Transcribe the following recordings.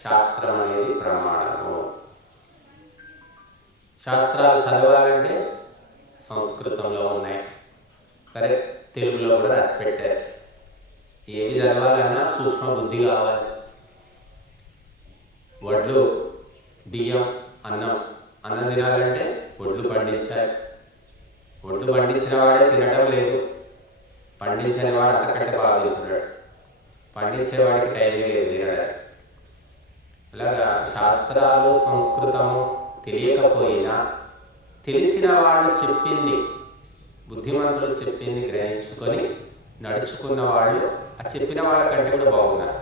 శాస్త్రం అనేది ప్రమాణము. శాస్త్రాలు చదవాలంటే సంస్కృతంలో ఉన్నాయి, సరే తెలుగులో కూడా రాసి పెట్టారు. ఏవి చదవాలన్నా సూక్ష్మ బుద్ధి కావాలి. వడ్లు, బియ్యం, అన్నం తినాలంటే వడ్లు పండించాలి. వడ్లు పండించిన వాడే తినడం లేదు, పండించని వాడు అంతకంటే బాగా తింటున్నాడు. పండించేవాడికి టైమే లేదు తినడానికి. అలాగా శాస్త్రాలు సంస్కృతము తెలియకపోయినా తెలిసిన వాళ్ళు చెప్పింది, బుద్ధిమంతులు చెప్పింది గ్రహించుకొని నడుచుకున్న వాళ్ళు ఆ చెప్పిన వాళ్ళకంటే కూడా బాగున్నారు.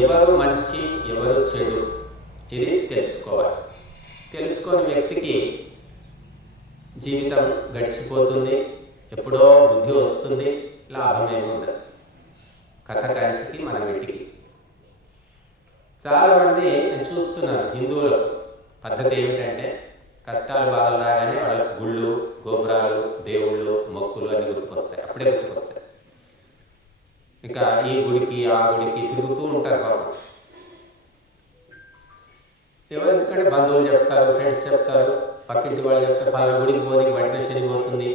ఎవరు మంచి ఎవరు చెడు ఇది తెలుసుకోవాలి. తెలుసుకొని వ్యక్తికి జీవితం గడిచిపోతుంది, ఎప్పుడో బుద్ధి వస్తుంది, లాభమేమీ ఉండదు. కథ కంచికి మన ఇంటికి. చాలామంది నేను చూస్తున్నాను, హిందువుల పద్ధతి ఏమిటంటే కష్టాలు బాధలు రాగానే వాళ్ళ గుళ్ళు, గోపురాలు, దేవుళ్ళు, మొక్కులు అన్నీ గుర్తుకొస్తాయి, అప్పుడే గుర్తుకొస్తాయి. ఇక ఈ గుడికి ఆ గుడికి తిరుగుతూ ఉంటారు పాపం. ఎందుకంటే బంధువులు చెప్తారు, ఫ్రెండ్స్ చెప్తారు, పక్కింటి వాళ్ళు చెప్తారు, పలానా గుడికి పోనీ బయట శని పోతుంది,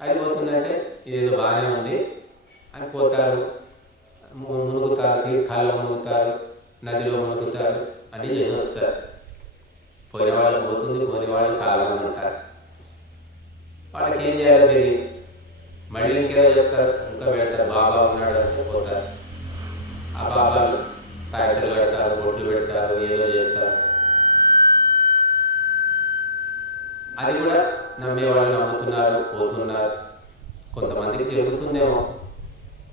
అది పోతుందంటే ఇదేదో బాగానే ఉంది అని పోతారు, మునుగుతారు, తీర్థాల్లో మునుగుతారు, నదిలో మునుగుతారు, అన్నీ చేసి వస్తారు. పోయిన వాళ్ళకి పోతుంది, పోయిన వాళ్ళు చాలామంది ఉంటారు. వాళ్ళకి ఏం చేయాలో తెలియదు, మళ్ళీ ఇంకేదో చెప్తారు, ఇంకా పెడతారు, బాబా ఉన్నాడు అంటే పోతారు. ఆ బాబాలు తాయతలు పెడతారు, బొట్లు పెడతారు, ఏదో చేస్తారు. అది కూడా నమ్మేవాళ్ళు నమ్ముతున్నారు, పోతున్నారు. కొంతమందికి జరుగుతుందేమో,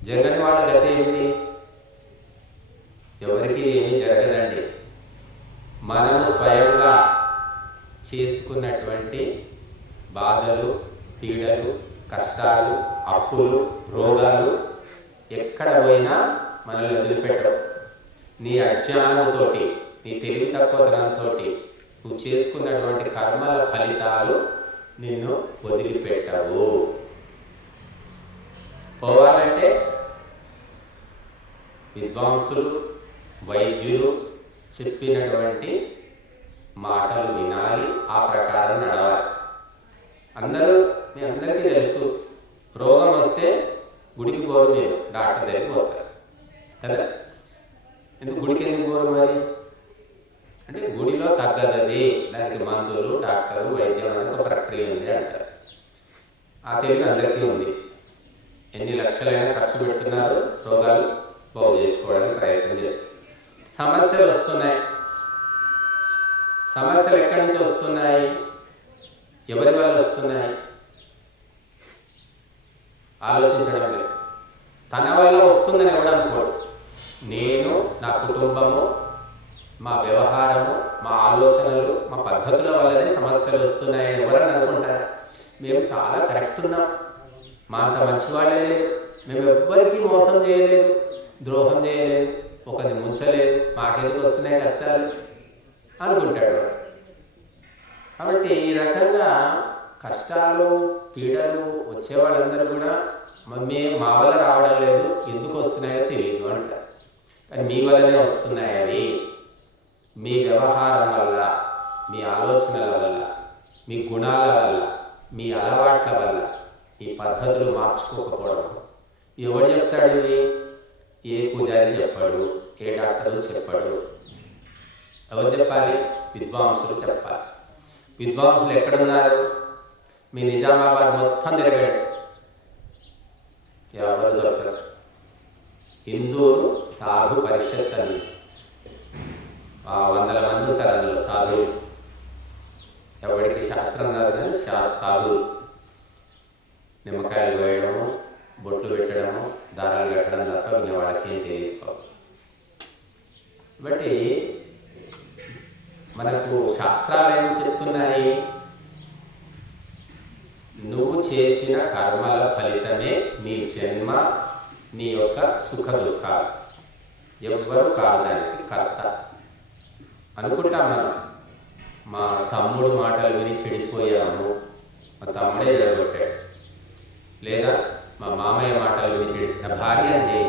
జరగని వాళ్ళ గతి ఏమిటి? ఎవరికి ఏమీ జరగదండి. మనము స్వయంగా చేసుకున్నటువంటి బాధలు, పీడలు, కష్టాలు, అప్పులు, రోగాలు ఎక్కడ పోయినా మనల్ని వదిలిపెట్టవు. నీ అజ్ఞానంతోటి, నీ తెలివి తక్కువతనంతో నువ్వు చేసుకున్నటువంటి కర్మల ఫలితాలు నిన్ను వదిలిపెట్టవు. పోవాలంటే విద్వాంసులు, వైద్యులు చెప్పినటువంటి మాటలు వినాలి, ఆ ప్రకారం నడవాలి. మీ అందరికీ తెలుసు, రోగం వస్తే గుడికి పోరు, మీరు డాక్టర్ దగ్గరికి పోతారు కదా. గుడికి ఎందుకు పోరు మరి అంటే గుడిలో తగ్గదది, దానికి మందులు, డాక్టరు, వైద్యం అనేది ఒక ప్రక్రియ ఉంది అంటారు. ఆ తెలివి అందరికీ ఉంది. ఎన్ని లక్షలైనా ఖర్చు పెడుతున్నారు, రోగాలు బాగు చేసుకోవడానికి ప్రయత్నం చేస్తారు. సమస్యలు వస్తున్నాయి. సమస్యలు ఎక్కడి నుంచి వస్తున్నాయి? ఎవరి వల్ల వస్తున్నాయి? ఆలోచించడం లేదు. తన వల్ల వస్తుందని ఎవడు అనుకోడు. నేను, నా కుటుంబము, మా వ్యవహారము, మా ఆలోచనలు, మా పద్ధతుల వల్లనే సమస్యలు వస్తున్నాయని ఎవరని అనుకుంటారు. మేము చాలా కరెక్ట్ ఉన్నాం, మా అంత మంచివాళ్ళే లేదు, మేము ఎవ్వరికీ మోసం చేయలేదు, ద్రోహం చేయలేదు, ఒకరిని ముంచలేదు, మాకెందుకు వస్తున్నాయి కష్టాలు అనుకుంటాడు. కాబట్టి ఈ రకంగా కష్టాలు, పీడలు వచ్చే వాళ్ళందరూ కూడా మా వల్ల రావడం లేదు, ఎందుకు వస్తున్నాయో తెలియదు అంటారు. కానీ మీ వల్లనే వస్తున్నాయి. అవి మీ వ్యవహారం వల్ల, మీ ఆలోచనల వల్ల, మీ గుణాల వల్ల, మీ అలవాట్ల వల్ల, మీ పద్ధతులు మార్చుకోకపోవడం. ఎవడు చెప్తాడు ఇవి? ఏ పూజారి చెప్పాడు, ఏ డాక్టరు చెప్పాడు. ఎవరు చెప్పాలి? విద్వాంసులు చెప్పాలి. విద్వాంసులు ఎక్కడున్నారు? మీ నిజామాబాద్ మొత్తం తిరగండి, ఎవరు దొరకరు. హిందూరు సాధు పరిషత్ అని 100 మంది ఉంటారు అందులో సాధువులు. ఎవరికి శాస్త్రం కాదు కానీ సాధువులు. నిమ్మకాయలు వేయడము, బొట్లు పెట్టడము, దారాలు కట్టడం తప్ప వాళ్ళకి ఏం తెలియదు. బట్టి మనకు శాస్త్రాలు ఏమి చెప్తున్నాయి? నువ్వు చేసిన కర్మల ఫలితమే నీ జన్మ, నీ యొక్క సుఖ దుఃఖాలు. ఎవ్వరు కాదానికి కర్త అనుకుంటాం మనం. మా తమ్ముడు మాటలు విని చెడిపోయాము, మా తమ్ముడే చెడగొట్టాడు, లేదా మా మామయ్య మాటలు విని నా భార్య అండి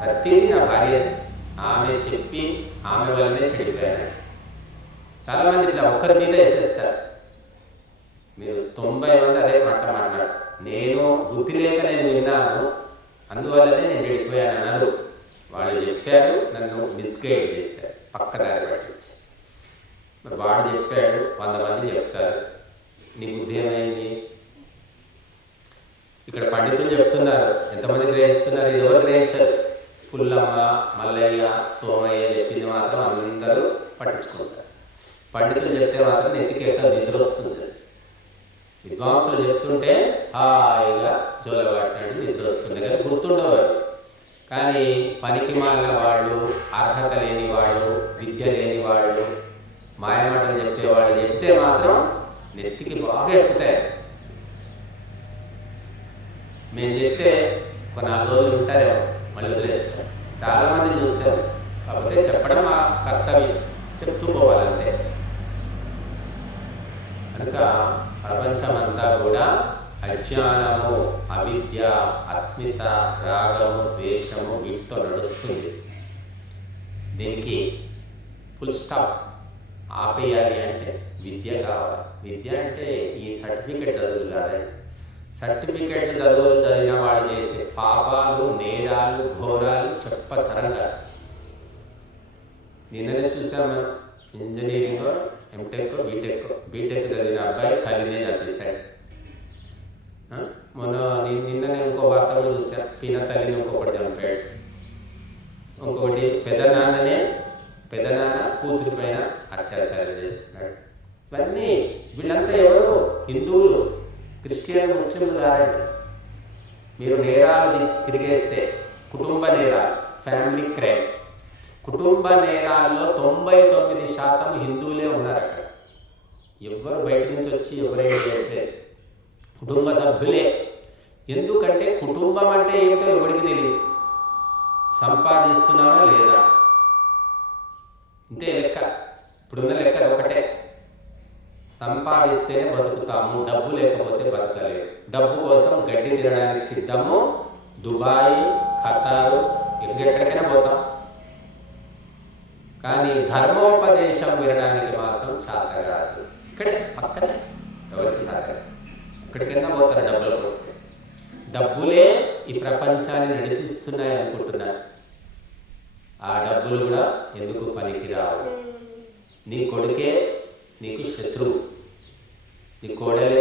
ప్రతిదీ నా భార్య, ఆమె చెప్పి ఆమె వల్లనే చెడిపోయాను. చాలామంది ఇట్లా ఒక్కరి మీద వేసేస్తారు. మీరు 90 మంది అదే మాట మాట్లాడారు. నేను బుద్ధి లేక నేను విన్నాను, అందువల్లనే నేను చెడిపోయాను అన్నారు. వాళ్ళు చెప్పారు, నన్ను మిస్గైడ్ చేశారు, పక్కదారి పట్టించి. మరి వాడు చెప్పాడు, 100 మంది చెప్తారు, నీ బుద్ధి ఏమైంది? ఇక్కడ పండితులు చెప్తున్నారు, ఎంతమంది గ్రహిస్తున్నారు? ఇది ఎవరు గ్రహించారు? పుల్లమ్మ, మల్లయ్య, సోమయ్య చెప్పింది మాత్రం అందరూ పట్టించుకుంటారు. పండితులు చెప్తే మాత్రం నెత్తికి ఎక్కడ నిద్ర వస్తుంది. విద్వాంసులు చెప్తుంటే హాయిగా జోలబట్టినట్టు నిద్ర వస్తుంది, కానీ గుర్తుండవు. కానీ పనికి మాలిన వాళ్ళు, అర్హత లేని వాళ్ళు, విద్య లేని వాళ్ళు, మాయమాటలు చెప్పేవాళ్ళు చెప్తే మాత్రం నెత్తికి బాగా ఎక్కుతాయి. మేము చెప్తే ఒక 4 రోజులు ఉంటారేమో, మళ్ళీ వదిలేస్తాం. చాలామంది చూస్తారు. కాకపోతే చెప్పడం మా కర్తవ్యం, చెప్తూ పోవాలంటే. కనుక ప్రపంచమంతా కూడా అజ్ఞానము, అవిద్య, అస్మిత, రాగము, ద్వేషము వీటితో నడుస్తుంది. దీనికి ఫుల్ స్టాప్ ఆపేయాలి అంటే విద్య కావాలి. విద్య అంటే ఈ సర్టిఫికెట్ చదువులు కాదండి. సర్టిఫికెట్ చదువులు చదివిన వాళ్ళు చేసే పాపాలు, నేరాలు, ఘోరాలు చెప్పతరంగా. నిన్ననే చూసాము, ఇంజనీరింగ్, ఎంటెక్, బీటెక్ చదివిన అబ్బాయి తల్లినే చంపేశాడు. నిన్ననే ఇంకో వార్త కూడా చూసా, పిన తల్లిని ఇంకొకటి చంపాడు. ఇంకొకటి పెదనాన్న కూతురి పైన అత్యాచారం చేస్తున్నాడు. ఇవన్నీ వీళ్ళంతా ఎవరు? హిందువులు, క్రిస్టియన్, ముస్లింలు కారండి. మీరు నేరాలు తిరిగేస్తే కుటుంబ నేరాలు, ఫ్యామిలీ క్రైమ్, కుటుంబ నేరాల్లో 99% హిందువులే ఉన్నారు అక్కడ. ఎవ్వరు బయట నుంచి వచ్చి ఎవరైనా చేయట్లేదు, కుటుంబ సభ్యులే. ఎందుకంటే కుటుంబం అంటే ఏమిటో ఎవరికి తెలియదు. సంపాదిస్తున్నావా లేదా, ఇంతే లెక్క. ఇప్పుడున్న లెక్క ఒకటే, సంపాదిస్తేనే బతుకుతాము, డబ్బు లేకపోతే బతకలేదు. డబ్బు కోసం గడ్డి తినడానికి సిద్ధము, దుబాయ్, ఖతారు, ఎక్కడికైనా పోతాం. కానీ ధర్మోపదేశం వినడానికి మాత్రం చేత కాదు. ఇక్కడే పక్కనే ఎవరికి చేత కాదు, ఎక్కడికైనా పోతారు డబ్బుల కోసం. డబ్బులే ఈ ప్రపంచాన్ని నడిపిస్తున్నాయి అనుకుంటున్నారు. ఆ డబ్బులు కూడా ఎందుకు పనికిరావు. నీ కొడుకే నీకు శత్రువు, నీ కోడలే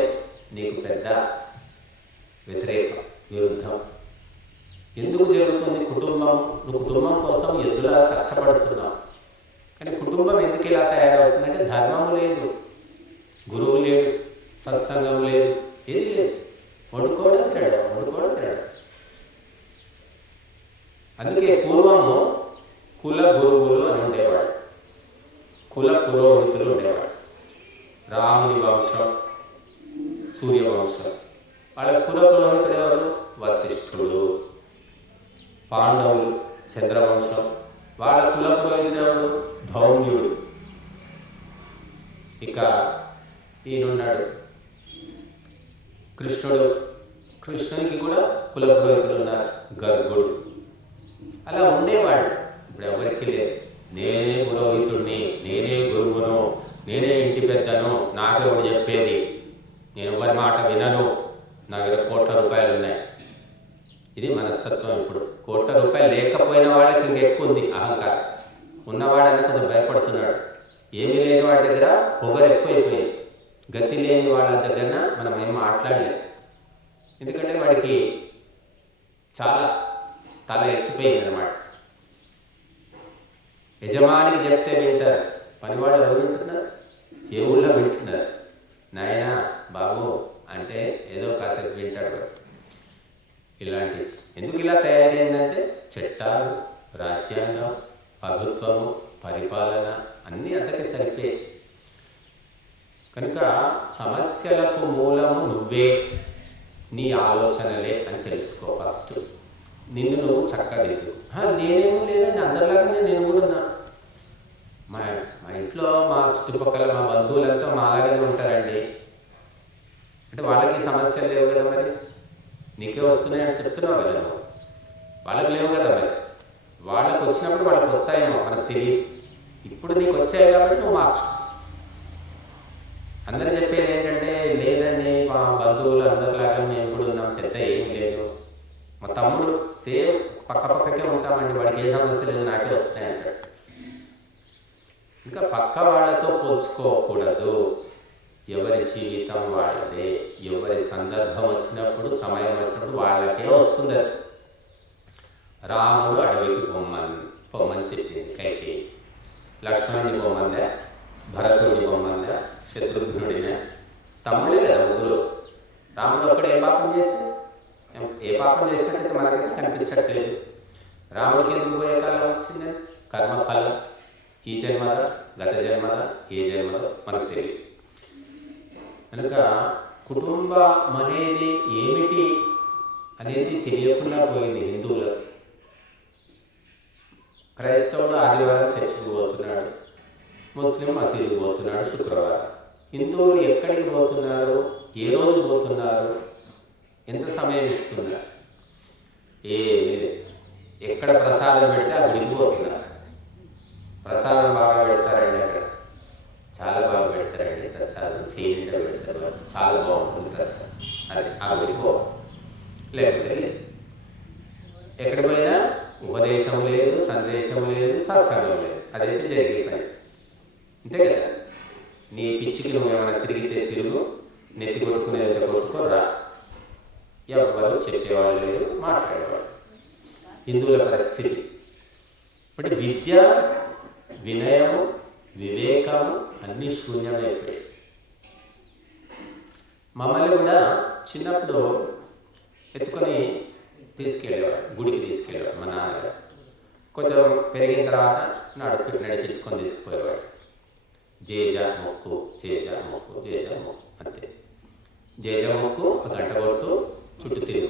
నీకు పెద్ద వ్యతిరేకం, విరుద్ధం. ఎందుకు జరుగుతుంది? కుటుంబం. నువ్వు కుటుంబం కోసం ఎద్దులా కష్టపడుతున్నావు, కానీ కుటుంబం ఎందుకు ఇలా తయారవుతుందంటే ధర్మము లేదు, గురువు లేడు, సత్సంగం లేదు, ఏది లేదు. వండుకోవడం తినడం. అందుకే పూర్వము కుల గురువులు అని ఉండేవాడు, కుల పురోహితులు ఉండేవాడు. రాముని వంశం, సూర్యవంశం. వాళ్ళ కుల పురోహితుడు ఎవరు? వశిష్ఠుడు. పాండవులు చంద్రవంశం, వాళ్ళ కుల పురోహితుడు ఎవరు? ధౌమ్యుడు. ఇక ఈయనున్నాడు కృష్ణునికి కూడా కుల పురోహితులు ఉన్నారు, గర్గుడు. అలా ఉండేవాడు. ఇప్పుడు ఎవరికి లేదు. నేనే పురోహితుడిని, నేనే గురువును, నేనే ఇంటి పెద్దను, నాకెవడు చెప్పేది, నేను ఎవరి మాట వినను, నా దగ్గర ₹1,00,00,000 ఉన్నాయి. ఇది మనస్తత్వం. ఇప్పుడు ₹1,00,00,000 లేకపోయిన వాళ్ళకి ఇంకెక్కువ ఉంది అహంకారం. ఉన్నవాడని కొంచెం భయపడుతున్నాడు. ఏమీ లేని వాడి దగ్గర పొగరు ఎక్కువైపోయింది. గతి లేని వాళ్ళ దగ్గర మనం ఏం మాట్లాడలేదు. ఎందుకంటే వాడికి చాలా తల ఎక్కిపోయింది అన్నమాట. యజమానికి చెప్తే వింటారు, పనివాళ్ళు ఎవరు వింటున్నారు? ఏ ఊళ్ళో వింటున్నారు? నాయనా బాబు అంటే ఏదో కాసేపు వింటాడు. ఇలాంటి ఎందుకు ఇలా తయారైందంటే చట్టాలు, రాజ్యాంగం, ప్రభుత్వము, పరిపాలన అన్నీ అంతకే సరిపోయాయి. కనుక సమస్యలకు మూలము నువ్వే, నీ ఆలోచనలే అని తెలుసుకో. ఫస్ట్ నిన్ను నువ్వు చక్కదిద్దు. నేనేమో లేదండి, అందరిలాగానే నేను కూడా ఉన్నా. మా ఇంట్లో మా చుట్టుపక్కల మా బంధువులంతా మాలాగానే ఉంటారండి అంటే వాళ్ళకి సమస్యలు లేవు కదా, మరి నీకే వస్తున్నాయని చెప్తున్నావు కదా, వాళ్ళకి లేవు కదా. మరి వచ్చినప్పుడు వాళ్ళకి వస్తాయేమో మనకు తెలియదు. ఇప్పుడు నీకు వచ్చాయి కాబట్టి నువ్వు మార్చు. అందరు చెప్పేది ఏంటంటే, లేదండి మా బంధువులు అందరిలాగా మేము కూడా ఉన్నాం, పెద్ద ఏమీ లేదు, మా తమ్ముడు సేమ్ పక్క పక్కకే ఉంటామండి, వాడికి ఏ సమస్య లేదు, నాకే వస్తాయి అంటాడు. ఇంకా పక్క వాళ్ళతో పోల్చుకోకూడదు. ఎవరి జీవితం వాళ్ళదే. ఎవరి సందర్భం వచ్చినప్పుడు, సమయం వచ్చినప్పుడు వాళ్ళకే వస్తుంది. రాముడు అడవికి పొమ్మని చెప్పింది కైకేయి. లక్ష్మణుడి బొమ్మందా, భరతుడి బొమ్మందా, శత్రుఘ్నుడినా? తమ్ముడే కదా ముగ్గురు. రాముడు ఒక్కడు ఏ పాపం చేసినట్టయితే మనకైతే కనిపించట్లేదు. రాముడికి ఎందుకు పోయే కాలం వచ్చిందని? కర్మఫలం. ఈ జన్మదా, గత జన్మదా, ఏ జన్మదో మనకు తెలియదు. కనుక కుటుంబం అనేది ఏమిటి అనేది తెలియకుండా పోయింది హిందువులకు. క్రైస్తవుడు ఆదివారం చర్చికి పోతున్నాడు, ముస్లిం మసీదుకు పోతున్నాడు శుక్రవారం. హిందువులు ఎక్కడికి పోతున్నారు, ఏ రోజు పోతున్నారు, ఎంత సమయం ఇస్తున్నారు? ఎక్కడ ప్రసాదం పెడితే ఆ గుడికి పోతున్నారు. ప్రసాదం బాగా పెడతారండి, అక్కడ చాలా బాగా పెడతారండి ప్రసాదం, చేయండి పెడతారు, చాలా బాగుంటుంది ప్రసాదం, అది ఆ గుడికి పో. లేకపోతే ఎక్కడ పోయినా ఉపదేశం లేదు, సందేశం లేదు, సత్సంగం లేదు. అదైతే జరిగే పని. అంతే కదా. నీ పిచ్చికి నువ్వేమైనా తిరిగితే తిరుగు, నెత్తి కొట్టుకునేది కొట్టుకో రా. ఎవరు చెప్పేవాళ్ళు లేదు, మాట్లాడేవాళ్ళు. హిందువుల పరిస్థితి ఇప్పుడు విద్య, వినయము, వివేకము అన్నీ శూన్యమైపోయాయి. మమ్మల్ని కూడా చిన్నప్పుడు ఎత్తుకొని తీసుకెళ్ళేవాడు, గుడికి తీసుకెళ్ళేవాడు మా నాన్నగారు. కొంచెం పెరిగిన తర్వాత నడిపించుకొని తీసుకుపోయేవాడు. జేజ మొక్కు, జేజ మొక్కు, జేజ మొక్కు, అంతే. జేజ మొక్కు, ఒక గంట కొట్టు, చుట్టూ తిరుగు,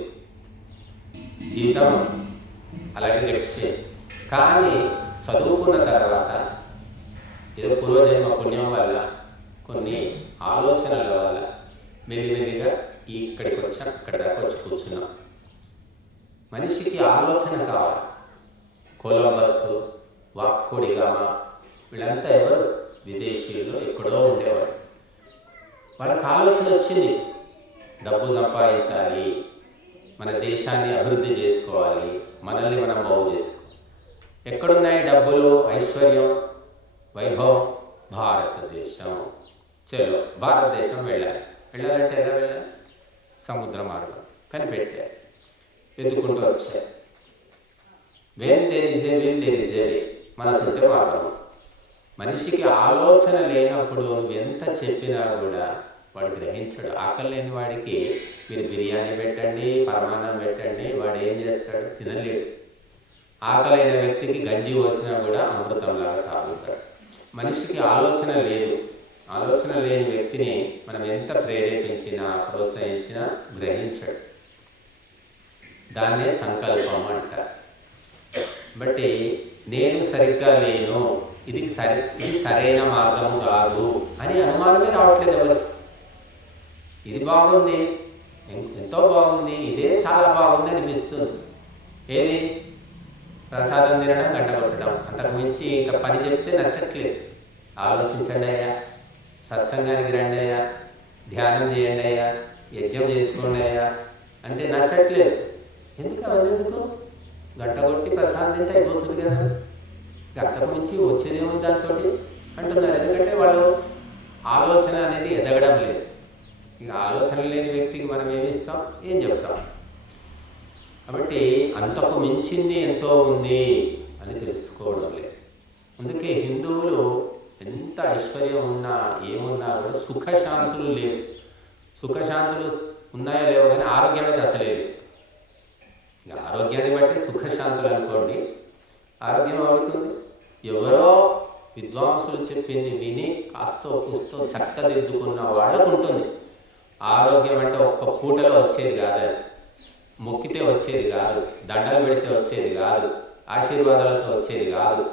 జీవితం అలాగే గడిచిపోయింది. కానీ చదువుకున్న తర్వాత ఏదో పూర్వజన్మ పుణ్యం వల్ల, కొన్ని ఆలోచనల వల్ల మెల్లిమెల్లిగా ఇక్కడికి వచ్చాం, ఇక్కడి దాకా వచ్చి కూర్చున్నాం. మనిషికి ఆలోచన కావాలి. కొలంబస్, వాస్కోడి గామా, వీళ్ళంతా ఎవరు? విదేశీయులు, ఎక్కడో ఉండేవారు. వాళ్ళకి ఆలోచన వచ్చింది, డబ్బు సంపాదించాలి, మన దేశాన్ని అభివృద్ధి చేసుకోవాలి, మనల్ని మనం బాగు చేసుకోవాలి. ఎక్కడున్నాయి డబ్బులు, ఐశ్వర్యం, వైభవం? భారతదేశం. చలో భారతదేశం వెళ్ళాలంటే ఎలా వెళ్ళాలి? సముద్ర మార్గం కనిపెట్టారు, ఎత్తుకుంటూ వచ్చారు. When there is a will there is a way. మనసుంటే మార్గం. మనిషికి ఆలోచన లేనప్పుడు నువ్వు ఎంత చెప్పినా కూడా వాడు గ్రహించడు. ఆకలి లేని వాడికి మీరు బిర్యానీ పెట్టండి, పరమాన్నం పెట్టండి, వాడు ఏం చేస్తాడు? తినలేడు. ఆకలైన వ్యక్తికి గంజి పోసినా కూడా అమృతంలాగా తాగుతాడు. మనిషికి ఆలోచన లేదు. ఆలోచన లేని వ్యక్తిని మనం ఎంత ప్రేరేపించినా, ప్రోత్సహించినా గ్రహించడు. దాన్నే సంకల్పం అంటారు. బట్టి నేను సరిగ్గా లేను, ఇది సరైన మార్గం కాదు అని అనుమానమే రావట్లేదు ఎవరు. ఇది బాగుంది, ఎంతో బాగుంది, ఇదే చాలా బాగుంది అనిపిస్తుంది. ఏది? ప్రసాదం తినడం, గంట కొట్టడం, అంతకు మించి ఇంకా పని చెప్తే నచ్చట్లేదు. ఆలోచించండి అయ్యా, సత్సంగానికి రండి అయ్యా, ధ్యానం చేయండి అయ్యా, యజ్ఞం చేసుకోండి అయ్యా అంటే నచ్చట్లేదు. ఎందుకు? గంట కొట్టి ప్రసాదం తింటే అయిపోతుంది కదా, గంటకు మించి వచ్చేదేముంది దాంతో అంటున్నారు. ఎందుకంటే వాళ్ళు ఆలోచన అనేది ఎదగడం లేదు. ఇక ఆలోచన లేని వ్యక్తికి మనం ఏమిస్తాం, ఏం చెప్తాం? కాబట్టి అంతకు మించింది ఎంతో ఉంది అని తెలుసుకోవడం లేదు. అందుకే హిందువులు ఎంత ఐశ్వర్యం ఉన్నా, ఏమున్నా కూడా సుఖశాంతులు లేవు. సుఖశాంతులు ఉన్నాయో లేవో కానీ ఆరోగ్యం అయితే అసలే లేదు. ఇక ఆరోగ్యాన్ని బట్టి సుఖశాంతులు అనుకోండి, ఆరోగ్యం అవుతుంది. ఎవరో విద్వాంసులు చెప్పింది విని కాస్తో కూస్తో చక్కదిద్దుకున్న వాళ్ళకు ఉంటుంది. ఆరోగ్యం అంటే ఒక్క పూటలో వచ్చేది కాదు, అది మొక్కితే వచ్చేది కాదు, దండలు పెడితే వచ్చేది కాదు, ఆశీర్వాదాలతో వచ్చేది కాదు.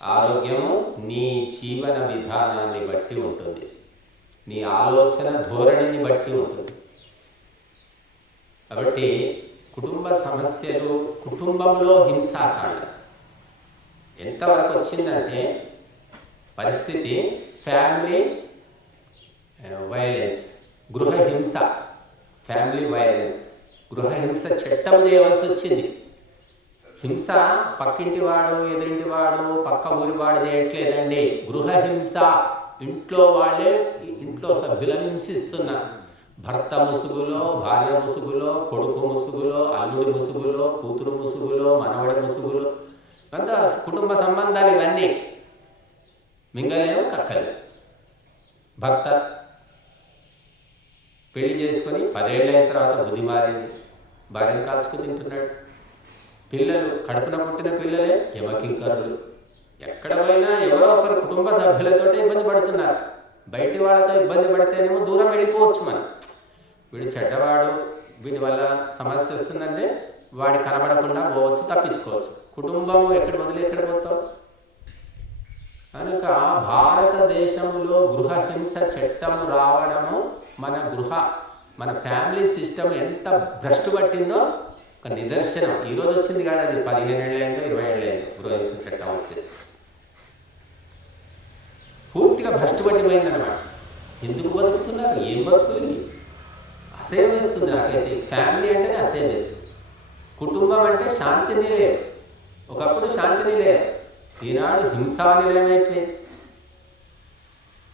ఆరోగ్యము నీ జీవన విధానాన్ని బట్టి ఉంటుంది, నీ ఆలోచన ధోరణిని బట్టి ఉంటుంది. కాబట్టి కుటుంబ సమస్యలు, కుటుంబంలో హింసాకాండ, ఎంతవరకు వచ్చిందంటే పరిస్థితి ఫ్యామిలీ వైలెన్స్, గృహహింస, ఫ్యామిలీ వైలెన్స్, గృహహింస చట్టం చేయవలసి వచ్చింది. హింస పక్కింటి వాడు, ఎదురింటి వాడు, పక్క ఊరి వాడు చేయట్లేదండి. గృహహింస, ఇంట్లో వాళ్ళే ఇంట్లో సభ్యులను హింసిస్తున్నారు. భర్త ముసుగులో, భార్య ముసుగులో, కొడుకు ముసుగులో, అల్లుడి ముసుగులో, కూతురు ముసుగులో, మనవడి ముసుగులో, అంతా కుటుంబ సంబంధాలు ఇవన్నీ మింగలేవు, కక్కలేవు. భర్త పెళ్లి చేసుకొని 10 ఏళ్ళ తర్వాత బుద్ధి మారింది, భార్యను కాల్చుకు తింటున్నాడు. పిల్లలు కడుపున పుట్టిన పిల్లలే యమకింకరులు. ఎక్కడ పోయినా ఎవరో ఒకరు కుటుంబ సభ్యులతో ఇబ్బంది పడుతున్నారు. బయటి వాళ్ళతో ఇబ్బంది పడితేనేమో దూరం వెళ్ళిపోవచ్చు. మనం వీడు చెడ్డవాడు, వీడి వల్ల సమస్య వస్తుందంటే వాడి కనబడకుండా పోవచ్చు, తప్పించుకోవచ్చు. కుటుంబం ఎక్కడ వదిలి ఎక్కడ పోతావు? కనుక భారతదేశంలో గృహహింస చట్టం రావడము మన ఫ్యామిలీ సిస్టమ్ ఎంత భ్రష్టు పట్టిందో ఒక నిదర్శనం. ఈరోజు వచ్చింది కాదు, అది 15 ఏళ్ళైందో 20 ఏళ్ళైందో గృహహింస చట్టం వచ్చేసి పూర్తిగా భ్రష్టు పట్టిపోయిందన్నమాట. ఎందుకు బతుకుతున్నారు? ఏం బతుకులు? అసహ్యం వేస్తుంది నాకైతే. ఫ్యామిలీ అంటేనే అసహ్యం వేస్తుంది. కుటుంబం అంటే శాంతిని లేదు. ఒకప్పుడు శాంతిని లేదు, ఈనాడు హింసా నిలయమైపోయింది.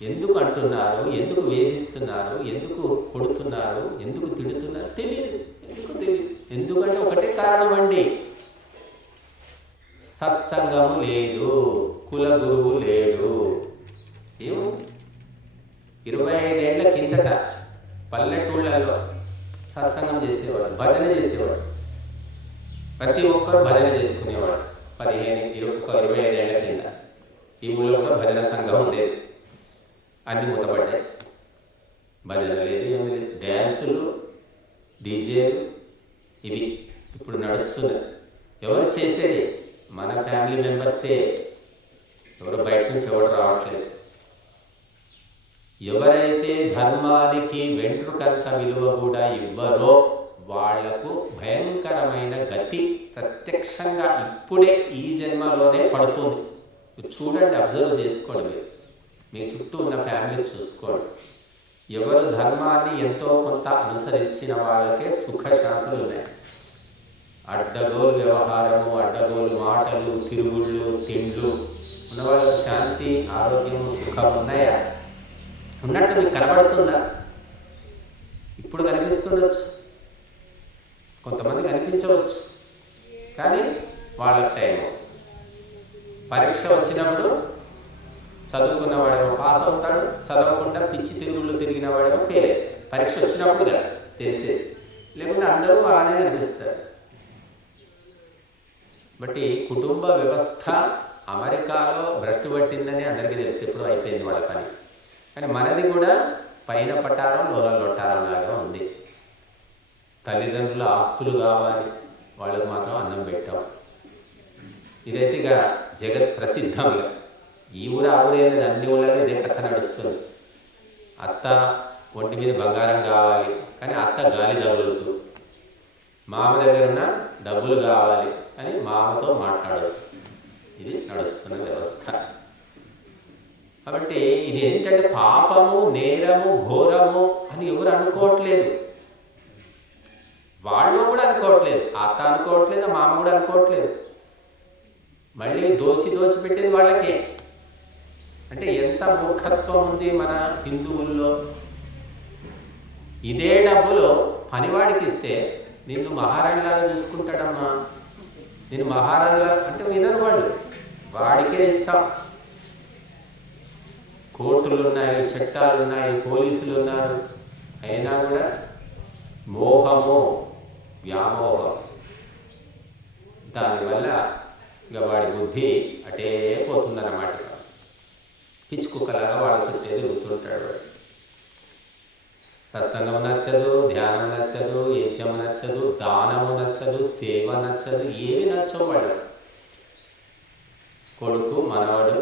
ఎందుకు అంటున్నారు, ఎందుకు వేధిస్తున్నారు, ఎందుకు కొడుతున్నారు, ఎందుకు తిడుతున్నారు తెలియదు. ఎందుకు తెలియదు? ఎందుకంటే ఒకటే కారణం అండి, సత్సంగము లేదు, కుల గురువు లేడు. ఏమో 25 ఏళ్ల కిందట పల్లెటూళ్ళలో సత్సంగం చేసేవాడు, భజన చేసేవాడు. ప్రతి ఒక్కరు భజన చేసుకునేవాడు. 25 ఏళ్ల కింద ఈ ఊళ్ళో కూడా భజన సంఘం ఉండేది. అన్ని మూతపడ్డాయి. భజన లేదు, ఏమి లేదు. డ్యాన్సులు, డీజేలు ఇవి ఇప్పుడు నడుస్తున్నాయి. ఎవరు చేసేది? మన ఫ్యామిలీ మెంబర్సే. ఎవరు బయట నుంచి ఎవరు రావట్లేదు. ఎవరైతే ధర్మానికి వెంట్రుకంత విలువ కూడా ఇవ్వరో వాళ్లకు భయంకరమైన గతి ప్రత్యక్షంగా ఇప్పుడే ఈ జన్మలోనే పడుతుంది. చూడండి, అబ్జర్వ్ చేసుకోండి. మీ చుట్టూ ఉన్న ఫ్యామిలీ చూసుకోండి. ఎవరు ధర్మాన్ని ఎంతో కొంత అనుసరించిన వాళ్ళకే సుఖశాంతులు ఉన్నాయి. అడ్డగోలు వ్యవహారము, అడ్డగోలు మాటలు, తిరుగుళ్ళు, తిండ్లు ఉన్న వాళ్ళకు శాంతి, ఆరోగ్యము, సుఖం ఉన్నాయా? ఉన్నట్టు మీకు కనబడుతుందా? ఇప్పుడు కనిపిస్తుండొచ్చు, కొంతమంది కనిపించవచ్చు, కానీ వాళ్ళకి టైం వస్తుంది. పరీక్ష వచ్చినప్పుడు చదువుకున్న వాడేమో పాస్ అవుతాడు, చదవకుండా పిచ్చి తిరుగుళ్ళు తిరిగిన వాడేమో ఫెయిల్ అవుతాడు. పరీక్ష వచ్చినప్పుడు కదా తెలిసేది, లేకుంటే అందరూ బాగానే అనిపిస్తారు. బట్టి కుటుంబ వ్యవస్థ అమెరికాలో భ్రష్టు పట్టిందని అందరికీ తెలుసు, ఎప్పుడూ అయిపోయింది వాళ్ళ పని. కానీ మనది కూడా పైన పట్టారం లోన లొట్టారం లాగా ఉంది. తల్లిదండ్రుల ఆస్తులు కావాలి, వాళ్ళకు మాత్రం అన్నం పెట్టాం. ఇదైతే ఇక జగత్ ప్రసిద్ధం. ఇక ఈ ఊరు ఆ ఊరు అనేది అన్ని ఊళ్ళలో ఇదే కథ నడుస్తుంది. అత్త ఒంటి మీద బంగారం కావాలి, కానీ అత్త గాలి తగులుతూ, మామ దగ్గరున్న డబ్బులు కావాలి అని మామతో మాట్లాడదు. ఇది నడుస్తున్న వ్యవస్థ. కాబట్టి ఇది ఏంటంటే పాపము, నేరము, ఘోరము అని ఎవరు అనుకోవట్లేదు. వాళ్ళు కూడా అనుకోవట్లేదు, అత్త అనుకోవట్లేదు, మామ కూడా అనుకోవట్లేదు. మళ్ళీ దోచి పెట్టేది వాళ్ళకే. అంటే ఎంత మూర్ఖత్వం ఉంది మన హిందువుల్లో. ఇదే డబ్బులు పనివాడికి ఇస్తే నిన్ను మహారాణిలాగా చూసుకుంటాడమ్మా, నేను మహారాజులా అంటే వినరు వాళ్ళు, వాడికే ఇస్తాం. కోర్టులు ఉన్నాయి, చట్టాలు ఉన్నాయి, పోలీసులు ఉన్నారు, అయినా కూడా మోహము, వ్యామోహం. దానివల్ల ఇక వాడి బుద్ధి అటే పోతుందన్నమాట. పిచ్చుకుక్కలాగా వాళ్ళ చుట్టూ తిరుగుతుంటాడు. సత్సంగం నచ్చదు, ధ్యానం నచ్చదు, యజ్ఞం నచ్చదు, దానము నచ్చదు, సేవ నచ్చదు, ఏవి నచ్చవు వాళ్ళు. కొడుకు, మనవడు,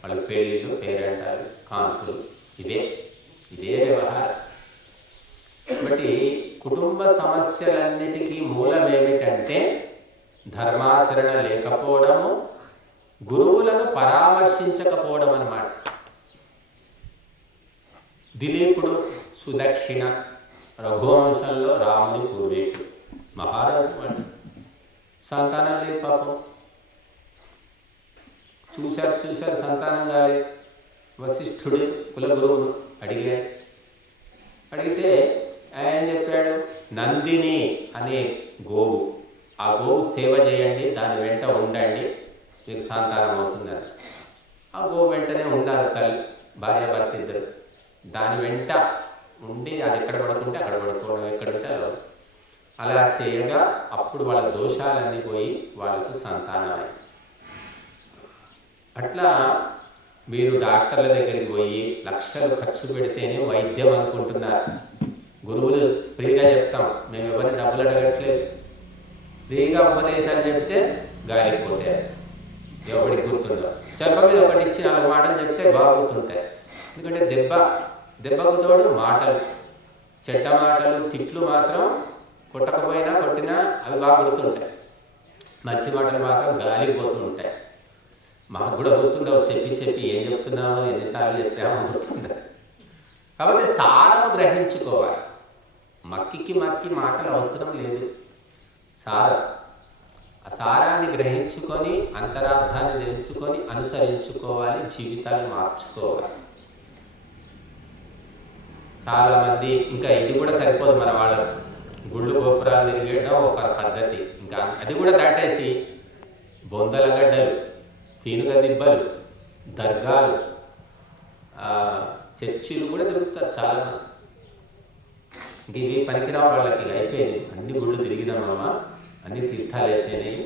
వాళ్ళ పెళ్ళిళ్ళు, పేరంటాలు, కాంతులు, ఇదే వ్యవహారం. కాబట్టి కుటుంబ సమస్యలన్నిటికీ మూలం ఏమిటంటే ధర్మాచరణ లేకపోవడము, గురువులను పరామర్శించకపోవడం అన్నమాట. దిలీపుడు సుదక్షిణ, రఘువంశంలో రాముని పూర్వీకుడు, మహారాజు వాడు. సంతానం లేదు పాపం. చూశారు సంతానం కాలేదు. వశిష్ఠుడు కులగురువును అడిగితే ఆయన చెప్పాడు, నందిని అనే గోవు, ఆ గోవు సేవ చేయండి, దాని వెంట ఉండండి, మీకు సంతానం అవుతుందని. ఆ గోవు వెంటనే ఉన్నారు తల్లి, భార్యాభర్త ఇద్దరు. దాని వెంట ఉండి అది ఎక్కడ పడుకుంటే అక్కడ పడుకోవడం, ఎక్కడుంటే అలా చేయగా అప్పుడు వాళ్ళ దోషాలన్నీ పోయి వాళ్ళకు సంతానం అయింది. అట్లా మీరు డాక్టర్ల దగ్గరికి పోయి లక్షలు ఖర్చు పెడితేనే వైద్యం అనుకుంటున్నారు. గురువులు ఫ్రీగా చెప్తాం, మేము ఎవరిని డబ్బులు అడగట్లేదు. ఫ్రీగా ఉపదేశాలు చెప్తే గాలిపోతాయి, ఎవరికి గుర్తుండో. చెంప మీద ఒకటి ఇచ్చి 4 మాటలు చెప్తే బాగా గుర్తుంటాయి. ఎందుకంటే దెబ్బకు తోడు మాటలు, చెడ్డ మాటలు, తిట్లు మాత్రం కొట్టకపోయినా కొట్టినా అవి బాగా గుర్తుంటాయి. మంచి మాటలు మాత్రం గాలిపోతూ ఉంటాయి. మాకు కూడా గుర్తుండవు, చెప్పి ఏం చెప్తున్నామో ఎన్నిసార్లు చెప్పామో గుర్తుండదు. కాబట్టి సారము గ్రహించుకోవాలి. మక్కి మాటలు అవసరం లేదు. ఆ సారాన్ని గ్రహించుకొని అంతరార్థాన్ని తెలుసుకొని అనుసరించుకోవాలి, జీవితాన్ని మార్చుకోవాలి. చాలామంది ఇంకా ఇది కూడా సరిపోదు మన వాళ్ళకు. గుళ్ళు గోపురాలు తిరిగేయడం ఒక పద్ధతి, ఇంకా అది కూడా దాటేసి బొందల గడ్డలు, పీనుగ దిబ్బలు, దర్గాలు, చర్చిలు కూడా తిరుగుతారు చాలామంది. ఇంక ఇవి పనికిరావు వాళ్ళకి. అయిపోయింది, అన్ని గుళ్ళు తిరిగినామమ్మా, అన్ని తీర్థాలు అయిపోయినాయి,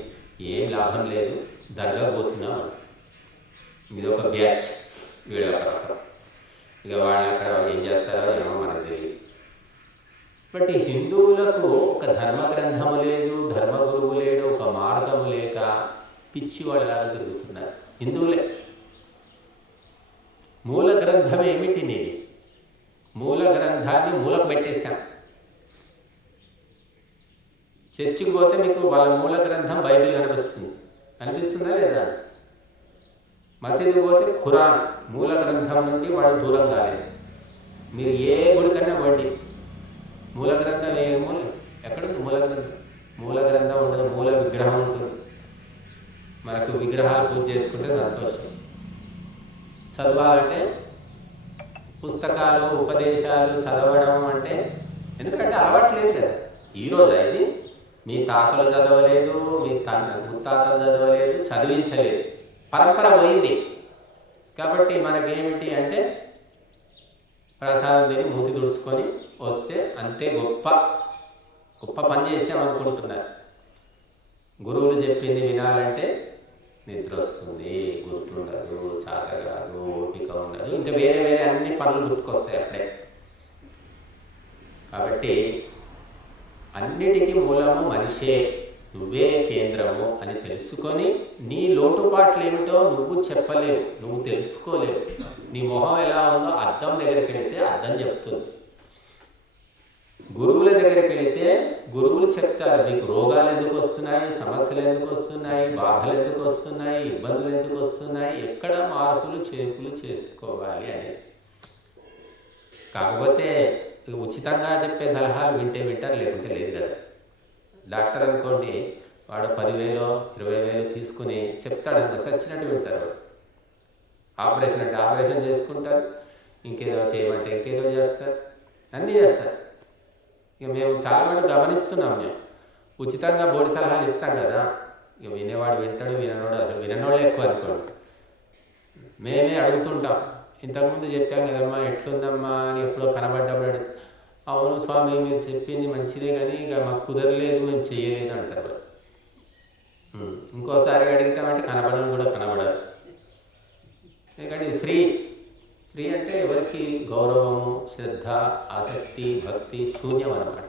ఏం లాభం లేదు, దర్గా పోతున్నాం. ఇది ఒక బ్యాచ్ వీళ్ళు అక్కడ. ఇక వాళ్ళు అక్కడ ఏం చేస్తారో ఏమో మనకు తెలియదు. బట్ హిందువులకు ఒక ధర్మ గ్రంథము లేదు, ధర్మగురువు లేడు, ఒక మార్గము లేక పిచ్చి వాళ్ళలాగా తిరుగుతున్నారు హిందువులే. మూల గ్రంథం ఏమిటి? నీది మూల గ్రంథాన్ని మూలకు పెట్టేశాం. చర్చికి పోతే మీకు వాళ్ళ మూల గ్రంథం బైబిల్ కనిపిస్తుందా లేదా? మసీదుకి పోతే ఖురాన్ మూల గ్రంథం నుండి వాడు దూరం కాలేదు. మీరు ఏ గుడికన్నా పోండి, మూల గ్రంథం ఎక్కడుంది? మూల గ్రంథం ఉండదు, మూల విగ్రహం ఉంటుంది. మనకు విగ్రహాలు పూజ చేసుకుంటే సంతోషం. చదవాలంటే పుస్తకాలు, ఉపదేశాలు చదవడం అంటే, ఎందుకంటే అలవాట్లేదు కదా. ఈరోజు ఇది మీ తాతలు చదవలేదు, మీ ముత్తాతలు చదవలేదు, చదివించలేదు, పరంపర పోయింది. కాబట్టి మనకేమిటి అంటే ప్రసాదం తిని మూతి తుడుచుకొని వస్తే అంతే గొప్ప పని చేసామనుకుంటున్నారు. గురువులు చెప్పింది వినాలంటే నిద్ర వస్తుంది, గుర్తుండదు, చాతగాదు, ఓపిక ఉండదు, ఇంకా వేరే అన్ని పనులు గుర్తుకొస్తాయి అప్పుడే. కాబట్టి అన్నిటికీ మూలము మనిషే, నువ్వే కేంద్రము అని తెలుసుకొని నీ లోటుపాట్లు ఏమిటో నువ్వు చెప్పలేవు, నువ్వు తెలుసుకోలేవు. నీ మొహం ఎలా ఉందో అద్దం దగ్గరికి వెళితే అద్దం చెప్తుంది. గురువుల దగ్గరికి వెళితే గురువులు చెప్తారు, నీకు రోగాలు ఎందుకు వస్తున్నాయి, సమస్యలు ఎందుకు వస్తున్నాయి, బాధలు ఎందుకు వస్తున్నాయి, ఇబ్బందులు ఎందుకు వస్తున్నాయి, ఎక్కడ మార్పులు చేర్పులు చేసుకోవాలి అని. కాకపోతే ఉచితంగా చెప్పే సలహాలు వింటారు, లేకుంటే లేదు కదా. డాక్టర్ అనుకోండి, వాడు 10,000 20,000 తీసుకుని చెప్తాడు అనుకో, సచ్చినట్టు వింటారు. ఆపరేషన్ అంటే ఆపరేషన్ చేసుకుంటారు, ఇంకేదో చేయమంటే ఇంకేదో చేస్తారు, అన్నీ చేస్తారు. ఇక మేము చాలా మటుకు గమనిస్తున్నాం. మేము ఉచితంగా బోడి సలహాలు ఇస్తాం కదా, ఇక వినేవాడు వింటాడు, విననోడు అసలు విననోళ్ళే ఎక్కువ అనుకోండి. మేమే అడుగుతుంటాం, ఇంతకుముందు చెప్పాం కదమ్మా, ఎట్లుందమ్మా అని ఎప్పుడో కనబడ్డప్పుడు అవును స్వామి మీరు చెప్పింది మంచిదే కానీ ఇక మాకు కుదరలేదు, మేము చేయలేదు అంటారు. ఇంకోసారి అడిగితామంటే కనబడడం కూడా కనబడదు. ఎందుకంటే ఇది ఫ్రీ అంటే ఎవరికి గౌరవము, శ్రద్ధ, ఆసక్తి, భక్తి శూన్యం అన్నమాట.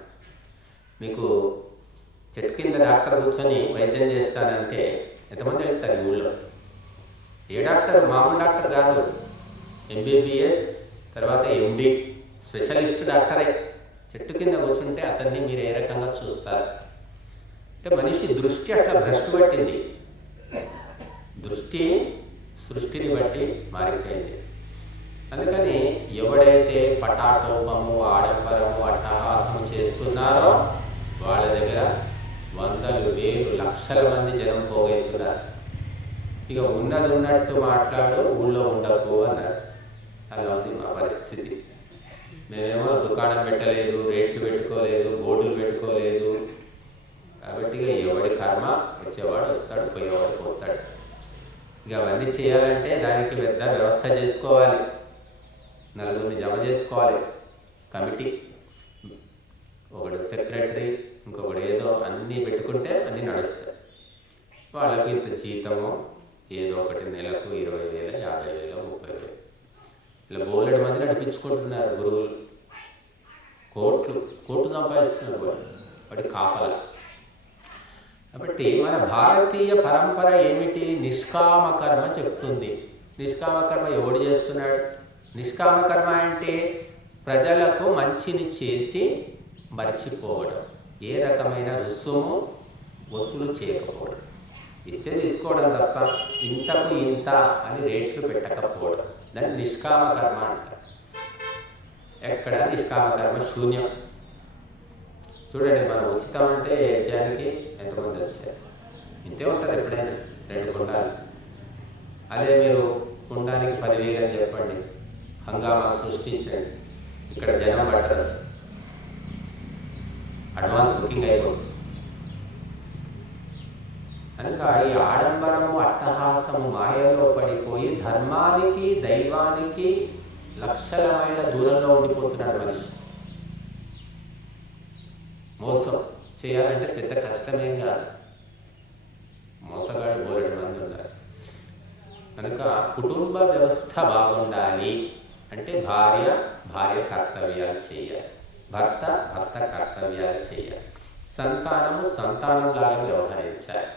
మీకు చెట్టు కింద డాక్టర్ కూర్చొని వైద్యం చేస్తానంటే ఎంతమంది వెళ్తారు ఈ ఊళ్ళో? ఏ డాక్టర్ మామూలు డాక్టర్ కాదు, MBBS తర్వాత MD స్పెషలిస్ట్ డాక్టరే. చెట్టు కింద కూర్చుంటే అతన్ని మీరు ఏ రకంగా చూస్తారు అంటే మనిషి దృష్టి అట్లా భ్రష్టు పట్టింది. దృష్టి సృష్టిని బట్టి మారిపోయింది. అందుకని ఎవడైతే పటాటోపము, ఆడంబరము, అట్టహాసము చేస్తున్నారో వాళ్ళ దగ్గర వందలు, వేలు, లక్షల మంది జనం పోగొట్టున్నారు. ఇక ఉన్నది ఉన్నట్టు మాట్లాడు, ఊళ్ళో ఉండకు అన్నారు. అలా ఉంది మా పరిస్థితి. మేమేమో దుకాణం పెట్టలేదు, రేట్లు పెట్టుకోలేదు, బోర్డులు పెట్టుకోలేదు. కాబట్టి ఇక ఎవడి కర్మ, వచ్చేవాడు వస్తాడు, పోయేవాడు పోతాడు. ఇక అవన్నీ చేయాలంటే దానికి పెద్ద వ్యవస్థ చేసుకోవాలి, నలుగురిని జమ చేసుకోవాలి, కమిటీ, ఒకడు సెక్రటరీ, ఇంకొకడు ఏదో అన్నీ పెట్టుకుంటే అన్నీ నడుస్తాయి. వాళ్ళకి ఇంత జీతము ఏదో ఒకటి నెలకు 20,000, 50,000, 30,000 ఇలా బోలెడు మంది నడిపించుకుంటున్నారు గురువులు. కోట్లు సంపాదిస్తున్నారు వాడి కాపల. కాబట్టి మన భారతీయ పరంపర ఏమిటి? నిష్కామకర్మ చెప్తుంది. నిష్కామకర్మ ఎవడు చేస్తున్నాడు? నిష్కామకర్మ అంటే ప్రజలకు మంచిని చేసి మర్చిపోవడం, ఏ రకమైన రుసుము వసూలు చేయకపోవడం, ఇస్తే తీసుకోవడం తప్ప ఇంతకు ఇంత అని రేట్లు పెట్టకపోవడం, దాన్ని నిష్కామకర్మ అంటారు. ఎక్కడ నిష్కామకర్మ శూన్యం. చూడండి, మనం ఉచితం అంటే యజ్ఞానికి ఎంతమంది వచ్చారు? ఇంతే ఉంటుంది ఎప్పుడైనా 2 కుండాలు. అదే మీరు కుండానికి 10,000 అని చెప్పండి, హంగామా సృష్టించండి, ఇక్కడ జనం పట్టరు, అడ్వాన్స్ బుకింగ్ అయిపోతుంది. కనుక ఈ ఆడంబరము, అట్టహాసము, మాయలో పడిపోయి ధర్మానికి, దైవానికి లక్షల మైళ్ళ దూరంలో ఉండిపోతున్నాడు మనిషి. మోసం చేయాలంటే పెద్ద కష్టమేం కాదు, మోసగాడు బోలెడు మంది ఉన్నారు. కనుక కుటుంబ వ్యవస్థ బాగుండాలి అంటే భార్య కర్తవ్యాలు చేయాలి, భర్త కర్తవ్యాలు చేయాలి, సంతానంలాగా వ్యవహరించాలి.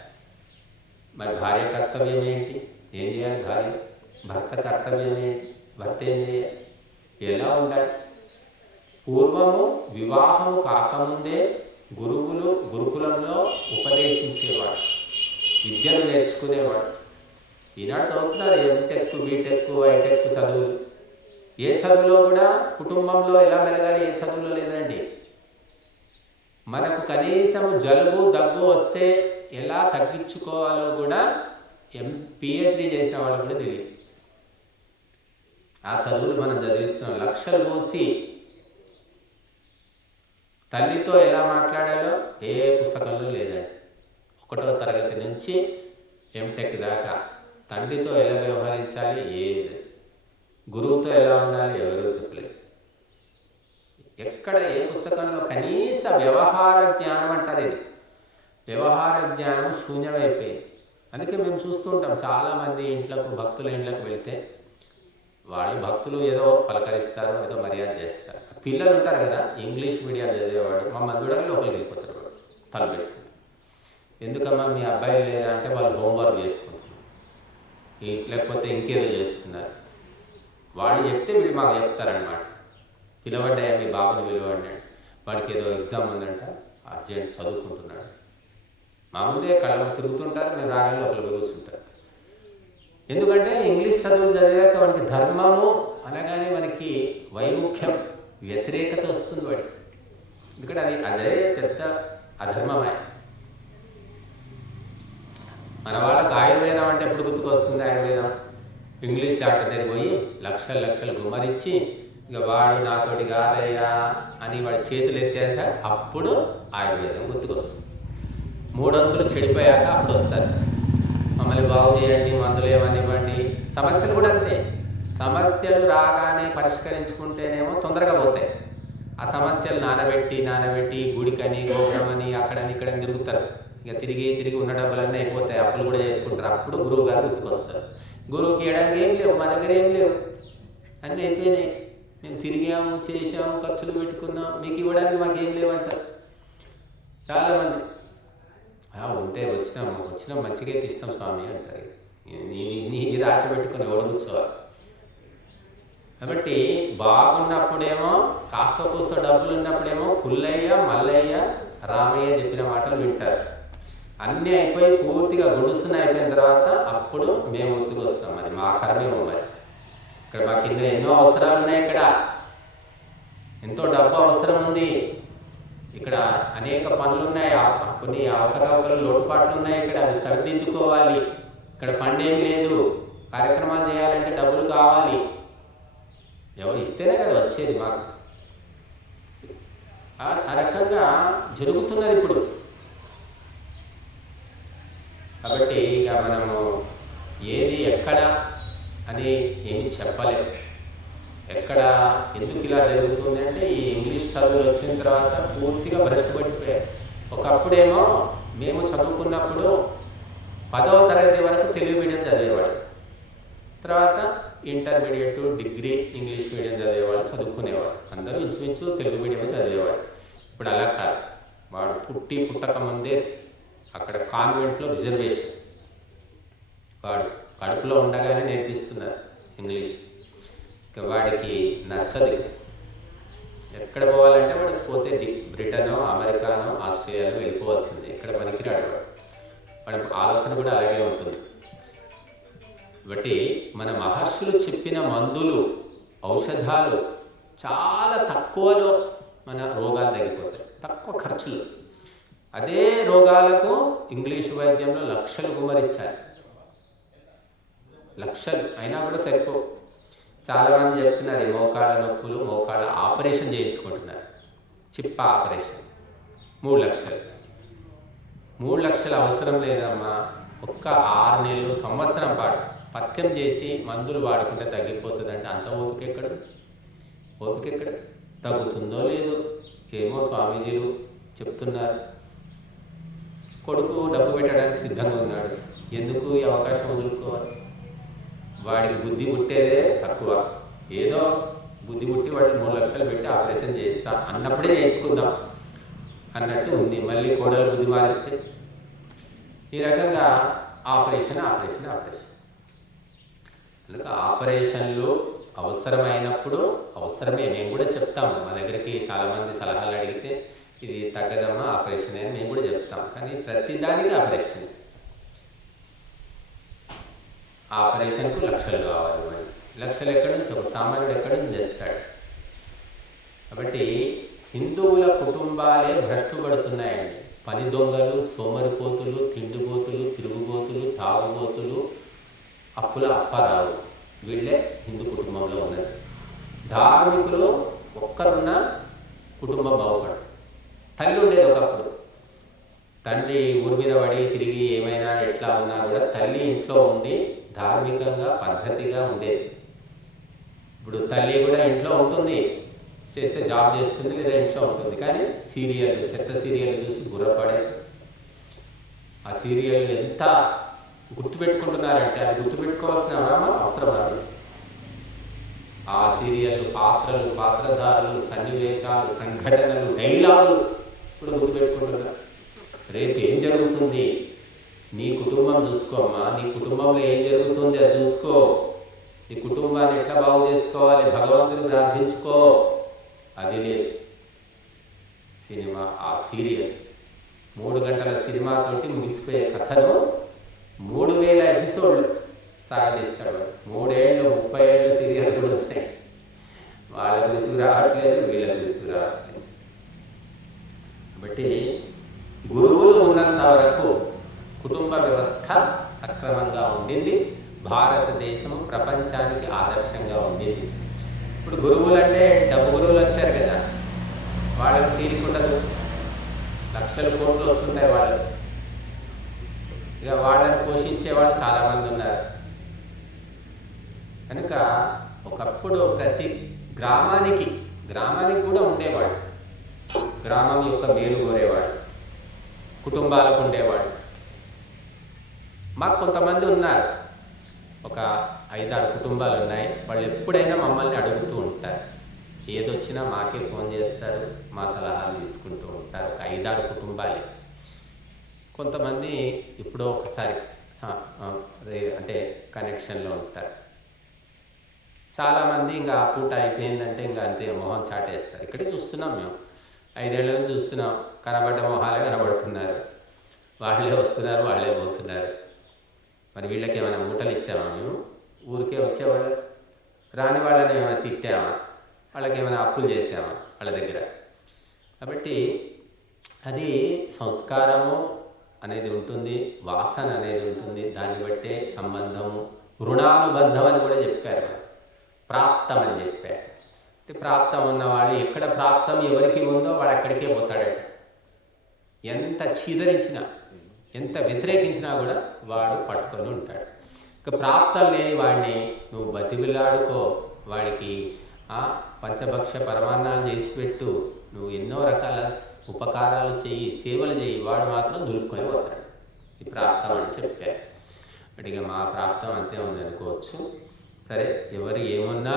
మరి భార్య కర్తవ్యం ఏంటి? ఏం చేయాలి భార్య? భర్త కర్తవ్యం ఏంటి? భర్త ఏం చేయాలి? ఎలా ఉండాలి? పూర్వము వివాహము కాకముందే గురుకులంలో ఉపదేశించేవాడు, విద్యను నేర్చుకునేవాడు. ఈనాడు చదువుతున్నారు ఎంటెక్, బీటెక్, ఐటెక్ చదువులు. ఏ చదువులో కూడా కుటుంబంలో ఎలా మెలగాలి ఏ చదువులో లేదండి. మనకు కనీసం జలుబు, దగ్గు వస్తే ఎలా తగ్గించుకోవాలో కూడా PhD చేసిన వాళ్ళు కూడా తెలియదు. ఆ చదువులు మనం చదివిస్తున్నాం. లక్షలు పోసి తల్లితో ఎలా మాట్లాడాలో ఏ పుస్తకంలో లేదండి. 1వ తరగతి నుంచి ఎంటెక్ దాకా తండ్రితో ఎలా వ్యవహరించాలి ఏది, గురువుతో ఎలా ఉండాలి ఎవరూ చెప్పలేదు. ఎక్కడ ఏ పుస్తకంలో కనీస వ్యవహార జ్ఞానం అంటారు. ఇది వ్యవహార జ్ఞానం శూన్యమైపోయింది. అందుకే మేము చూస్తుంటాం చాలామంది భక్తుల ఇంట్లోకి వెళ్తే వాళ్ళు భక్తులు ఏదో పలకరిస్తారు, ఏదో మర్యాద చేస్తారు. పిల్లలు ఉంటారు కదా, ఇంగ్లీష్ మీడియం చదివేవాడు, మా మందుడని లోపలికి వెళ్ళిపోతారు వాడు తలబెట్టుకుని. ఎందుకమ్మా మీ అబ్బాయిలు లేరా అంటే వాళ్ళు హోంవర్క్ చేసుకుంటున్నారు, లేకపోతే ఇంకేదో చేస్తున్నారు. వాళ్ళు చెప్తే వీళ్ళు మాకు చెప్తారనమాట. పిలవడ్డాయా మీ బాబుని పిలవండి, వాడికి ఏదో ఎగ్జామ్ ఉందంట, అర్జెంట్ చదువుకుంటున్నాడు. మా ముందే కళ్ళ తిరుగుతుంటారు, మేము రాగానే లోపలికి కూర్చుంటారు. ఎందుకంటే ఇంగ్లీష్ చదువులు చదివాక మనకి ధర్మము అనగానే మనకి వైముఖ్యం, వ్యతిరేకత వస్తుంది వాడికి. ఎందుకంటే అదే పెద్ద అధర్మమే. మన వాళ్ళకి ఆయుర్వేదం అంటే ఎప్పుడు గుర్తుకొస్తుంది? ఆయుర్వేదం ఇంగ్లీష్ డాక్టర్ దగ్గరికి పోయి లక్షలు గుమ్మరిచ్చి ఇక వాడు నాతోటి కాదయ్యా అని వాడి చేతులు ఎత్తేసా అప్పుడు ఆయుర్వేదం గుర్తుకొస్తుంది. 3 వంతులు చెడిపోయాక అప్పుడు వస్తారు, మమ్మల్ని బాగు చేయండి, మందులు ఏమనివ్వండి. సమస్యలు కూడా అంతే. సమస్యలు రాగానే పరిష్కరించుకుంటేనేమో తొందరగా పోతాయి. ఆ సమస్యలు నానబెట్టి గుడికని, గోపురమని, అక్కడని ఇక్కడని తిరుగుతారు. ఇక తిరిగి ఉన్న డబ్బులన్నీ అయిపోతాయి, అప్పులు కూడా చేసుకుంటారు. అప్పుడు గురువు గారు గుర్తుకొస్తారు. గురువుకి ఇవ్వడానికి ఏం లేవు, మా దగ్గర ఏం లేవు, అన్నీ అయిపోయినాయి, మేము తిరిగాము, చేసాము, ఖర్చులు పెట్టుకున్నాం, మీకు ఇవ్వడానికి మాకేం లేవంటారు చాలామంది. ఉంటే వచ్చినాం మంచిగా తీస్తాం స్వామి అంటారు. నీకు ఆశ పెట్టుకుని ఎవడు కూర్చోవాలి. కాబట్టి బాగున్నప్పుడేమో కాస్త కూస్తో డబ్బులు ఉన్నప్పుడేమో పుల్లయ్య, మల్లయ్య, రామయ్య చెప్పిన మాటలు వింటారు. అన్నీ అయిపోయి పూర్తిగా గుడుస్తున్న అయిపోయిన తర్వాత అప్పుడు మేము ముందుకు వస్తాం. అది మా కర్మేమో మరి. ఇక్కడ మాకు ఎన్నో అవసరాలు ఉన్నాయి. ఇక్కడ ఎంతో డబ్బు అవసరం ఉంది. ఇక్కడ అనేక పనులు ఉన్నాయి. కొన్ని అవకతవకలు లోటుపాట్లు ఉన్నాయి. ఇక్కడ అవి సరిదిద్దుకోవాలి. ఇక్కడ ఫండ్ ఏమి లేదు. కార్యక్రమాలు చేయాలంటే డబ్బులు కావాలి. ఎవరు ఇస్తేనే కదా వచ్చేది మాకు. ఆ రకంగా జరుగుతున్నది ఇప్పుడు. కాబట్టి ఇక మనము ఏది ఎక్కడ అని ఏమి చెప్పలేము. ఎక్కడ ఎందుకు ఇలా జరుగుతుంది అంటే ఈ ఇంగ్లీష్ చదువులు వచ్చిన తర్వాత పూర్తిగా భ్రష్టు పట్టిపోయారు. ఒకప్పుడేమో మేము చదువుకున్నప్పుడు 10వ తరగతి వరకు తెలుగు మీడియం చదివేవాడు. తర్వాత ఇంటర్మీడియట్, డిగ్రీ ఇంగ్లీష్ మీడియం చదివేవాడు, చదువుకునేవాడు. అందరూ ఇంచుమించు తెలుగు మీడియం చదివేవాడు. ఇప్పుడు అలా కాదు. వాడు పుట్టక ముందే అక్కడ కాన్వెంట్లో రిజర్వేషన్. వాడు కడుపులో ఉండగానే నేర్పిస్తున్నారు ఇంగ్లీష్. ఇక వాడికి నచ్చదు. ఎక్కడ పోవాలంటే వాడికి పోతే బ్రిటనో, అమెరికానో, ఆస్ట్రేలియాలో వెళ్ళిపోవాల్సిందే. ఇక్కడ పనికిరాడు వాడు. వాడి ఆలోచన కూడా అలాగే ఉంటుంది. కాబట్టి మన మహర్షులు చెప్పిన మందులు, ఔషధాలు చాలా తక్కువలో మన రోగాలు తగ్గిపోతాయి. తక్కువ ఖర్చులు. అదే రోగాలకు ఇంగ్లీషు వైద్యంలో లక్షలు గుమ్మరించాలి. లక్షలు అయినా కూడా సరిపోవు. చాలామంది చెప్తున్నారు ఈ మోకాళ్ళ నొప్పులు, మోకాళ్ళ ఆపరేషన్ చేయించుకుంటున్నారు. చిప్ప ఆపరేషన్ 3 లక్షలు. 3 లక్షలు అవసరం లేదమ్మా. ఒక్క 6 నెలలు, సంవత్సరం పాటు పథ్యం చేసి మందులు వాడుకుంటే తగ్గిపోతుందంటే అంత ఓపిక ఎక్కడ? తగ్గుతుందో లేదో ఏమో స్వామీజీలు చెప్తున్నారు. కొడుకు డబ్బు పెట్టడానికి సిద్ధంగా ఉన్నాడు. ఎందుకు ఈ అవకాశం వదులుకోవాలి? వాడికి బుద్ధి పుట్టేదే తక్కువ. ఏదో బుద్ధి పుట్టి వాడికి 3 లక్షలు పెట్టి ఆపరేషన్ చేస్తా అన్నప్పుడే చేయించుకుందాం అన్నట్టు ఉంది. మళ్ళీ కోడలు బుద్ధి మారిస్తే ఈ రకంగా ఆపరేషన్. అందుకే ఆపరేషన్లు అవసరమైనప్పుడు అవసరమే. మేము కూడా చెప్తాము. మా దగ్గరికి చాలామంది సలహాలు అడిగితే ఇది తగ్గదమ్మా ఆపరేషన్ అని మేము కూడా చెప్తాం. కానీ ప్రతిదానికి ఆపరేషన్కు లక్షలు కావాలి. మరి లక్షలు ఎక్కడి నుంచి? ఒక సామాన్యుడు ఎక్కడి నుంచి చేస్తాడు? కాబట్టి హిందువుల కుటుంబాలే భ్రష్టుపడుతున్నాయండి. పని దొంగలు, సోమరిపోతులు, తిండిపోతులు, తిరుగుబోతులు, తాగుబోతులు, అప్పుల అప్పారావు వీళ్ళే హిందూ కుటుంబంలో ఉన్నది. ధార్మికులు ఒక్కరున్న కుటుంబం బాగుపడదు. తల్లి ఉండేది ఒకప్పుడు. తండ్రి ఊరి మీద పడి తిరిగి ఏమైనా ఎట్లా ఉన్నా కూడా తల్లి ఇంట్లో ఉండి ధార్మికంగా పద్ధతిగా ఉండేది. ఇప్పుడు తల్లి కూడా ఇంట్లో ఉంటుంది, చేస్తే జాబ్ చేస్తుంది, లేదా ఇంట్లో ఉంటుంది. కానీ సీరియళ్ళు, చెత్త సీరియళ్ళు చూసి బుర్రపడే ఆ సీరియల్ ఎంత గుర్తుపెట్టుకుంటున్నారంటే అది గుర్తుపెట్టుకోవాల్సిన అవసరం అది. ఆ సీరియల్ పాత్రలు, పాత్రధారులు, సన్నివేశాలు, సంఘటనలు, డైలాగులు ఇప్పుడు గుర్తుపెట్టుకుంటున్నారు. రేపు ఏం జరుగుతుంది? నీ కుటుంబం చూసుకోమ్మా. నీ కుటుంబంలో ఏం జరుగుతుంది అది చూసుకో. నీ కుటుంబాన్ని ఎట్లా బాగు చేసుకోవాలి, భగవంతుని ప్రార్థించుకో. అది లేదు. సినిమా, ఆ సీరియల్ 3 గంటల సినిమాతోటి ముగిసిపోయే కథను 3000 ఎపిసోడ్లు సాగదీస్తాడు. 3 ఏళ్ళు 30 ఏళ్ళు సీరియల్ కూడా ఉంటాయి. వాళ్ళకు విసుగు రావట్లేదు, వీళ్ళకు విసుగు రావట్లేదు. కాబట్టి గురువులు ఉన్నంత వరకు కుటుంబ వ్యవస్థ సక్రమంగా ఉండింది. భారతదేశం ప్రపంచానికి ఆదర్శంగా ఉండింది. ఇప్పుడు గురువులు అంటే డబ్బు గురువులు వచ్చారు కదా, వాళ్ళకు తీరికుండదు. లక్షలు కోట్లు వస్తుంటాయి వాళ్ళకు. ఇక వాళ్ళని పోషించే వాళ్ళు చాలామంది ఉన్నారు. కనుక ఒకప్పుడు ప్రతి గ్రామానికి కూడా ఉండేవాడు. గ్రామం యొక్క మేలు కోరేవాడు, కుటుంబాలకు ఉండేవాడు. మాకు కొంతమంది ఉన్నారు, ఒక 5-6 కుటుంబాలు ఉన్నాయి. వాళ్ళు ఎప్పుడైనా మమ్మల్ని అడుగుతూ ఉంటారు. ఏదొచ్చినా మాకే ఫోన్ చేస్తారు, మా సలహాలు తీసుకుంటూ ఉంటారు. ఒక 5-6 కుటుంబాలే. కొంతమంది ఎప్పుడో ఒకసారి అంటే కనెక్షన్లో ఉంటారు. చాలామంది ఇంకా ఆ పూట అయిపోయిందంటే ఇంకా అంతే మొహం చాటేస్తారు. ఇక్కడే చూస్తున్నాం మేము, 5 ఏళ్ళ నుంచి చూస్తున్నాం. కనబడ్డ మొహాలే కనబడుతున్నారు. వాళ్ళే వస్తున్నారు, వాళ్ళే పోతున్నారు. మరి వీళ్ళకి ఏమైనా మూటలు ఇచ్చామా మేము? ఊరికే వచ్చేవాళ్ళు, రాని వాళ్ళని ఏమైనా తిట్టామా? వాళ్ళకి ఏమైనా అప్పులు చేసామా వాళ్ళ దగ్గర? కాబట్టి అది సంస్కారము అనేది ఉంటుంది, వాసన అనేది ఉంటుంది, దాన్ని బట్టే సంబంధము, రుణానుబంధం అని కూడా చెప్పారు. ప్రాప్తం అని చెప్పారు. అంటే ప్రాప్తం ఉన్నవాళ్ళు ఎక్కడ ప్రాప్తం ఎవరికి ఉందో వాడు అక్కడికే పోతాడట. ఎంత చీదరించినా, ఎంత వ్యతిరేకించినా కూడా వాడు పట్టుకొని ఉంటాడు. ఇక ప్రాప్తం లేని వాడిని నువ్వు బతిమిలాడుకో, వాడికి పంచభక్ష పరమాన్నాలు చేసి పెట్టు, నువ్వు ఎన్నో రకాల ఉపకారాలు చేయి, సేవలు చేయి, వాడు మాత్రం దులుపుకొని పోతాడు. ఈ ప్రాప్తం అని చెప్పారు. అడిగా మా ప్రాప్తం అంతే ఉంది అనుకోవచ్చు. సరే, ఎవరు ఏమున్నా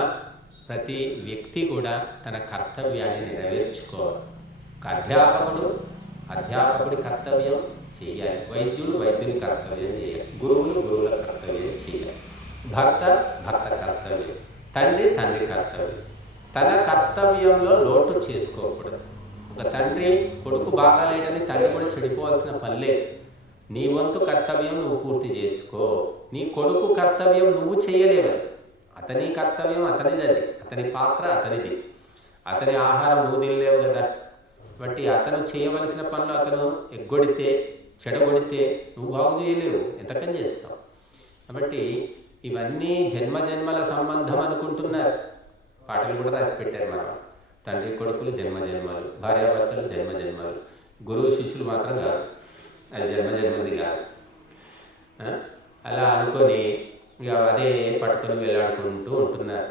ప్రతి వ్యక్తి కూడా తన కర్తవ్యాన్ని నెరవేర్చుకోవాలి. ఒక అధ్యాపకుడి కర్తవ్యం చేయాలి, వైద్యుడు వైద్యుని కర్తవ్యం చేయాలి, గురువులు గురువుల కర్తవ్యం చేయాలి, భర్త కర్తవ్యం, తండ్రి కర్తవ్యం. తన కర్తవ్యంలో లోటు చేసుకోకూడదు. ఒక తండ్రి కొడుకు బాగాలేడని తండ్రి కూడా చెడిపోవాల్సిన పనిలే. నీ వంతు కర్తవ్యం నువ్వు పూర్తి చేసుకో. నీ కొడుకు కర్తవ్యం నువ్వు చేయలేవు, అతని కర్తవ్యం అతనిది, అది అతని పాత్ర అతనిది. అతని ఆహారం నువ్వు తినలేవు కదా. కాబట్టి అతను చేయవలసిన పనులు అతను ఎగ్గొడితే, చెడగొడితే నువ్వు బాగు చేయలేవు, ఎంతకని చేస్తావు. కాబట్టి ఇవన్నీ జన్మజన్మల సంబంధం అనుకుంటున్నారు. పాటలు కూడా రాసి పెట్టారు మనం. తండ్రి కొడుకులు జన్మజన్మలు, భార్యాభర్తలు జన్మజన్మలు, గురువు శిష్యులు మాత్రం కాదు, అది జన్మజన్మది కాదు. అలా అనుకొని ఇక అదే పట్టుకొని వెళ్ళాడుకుంటూ ఉంటున్నారు.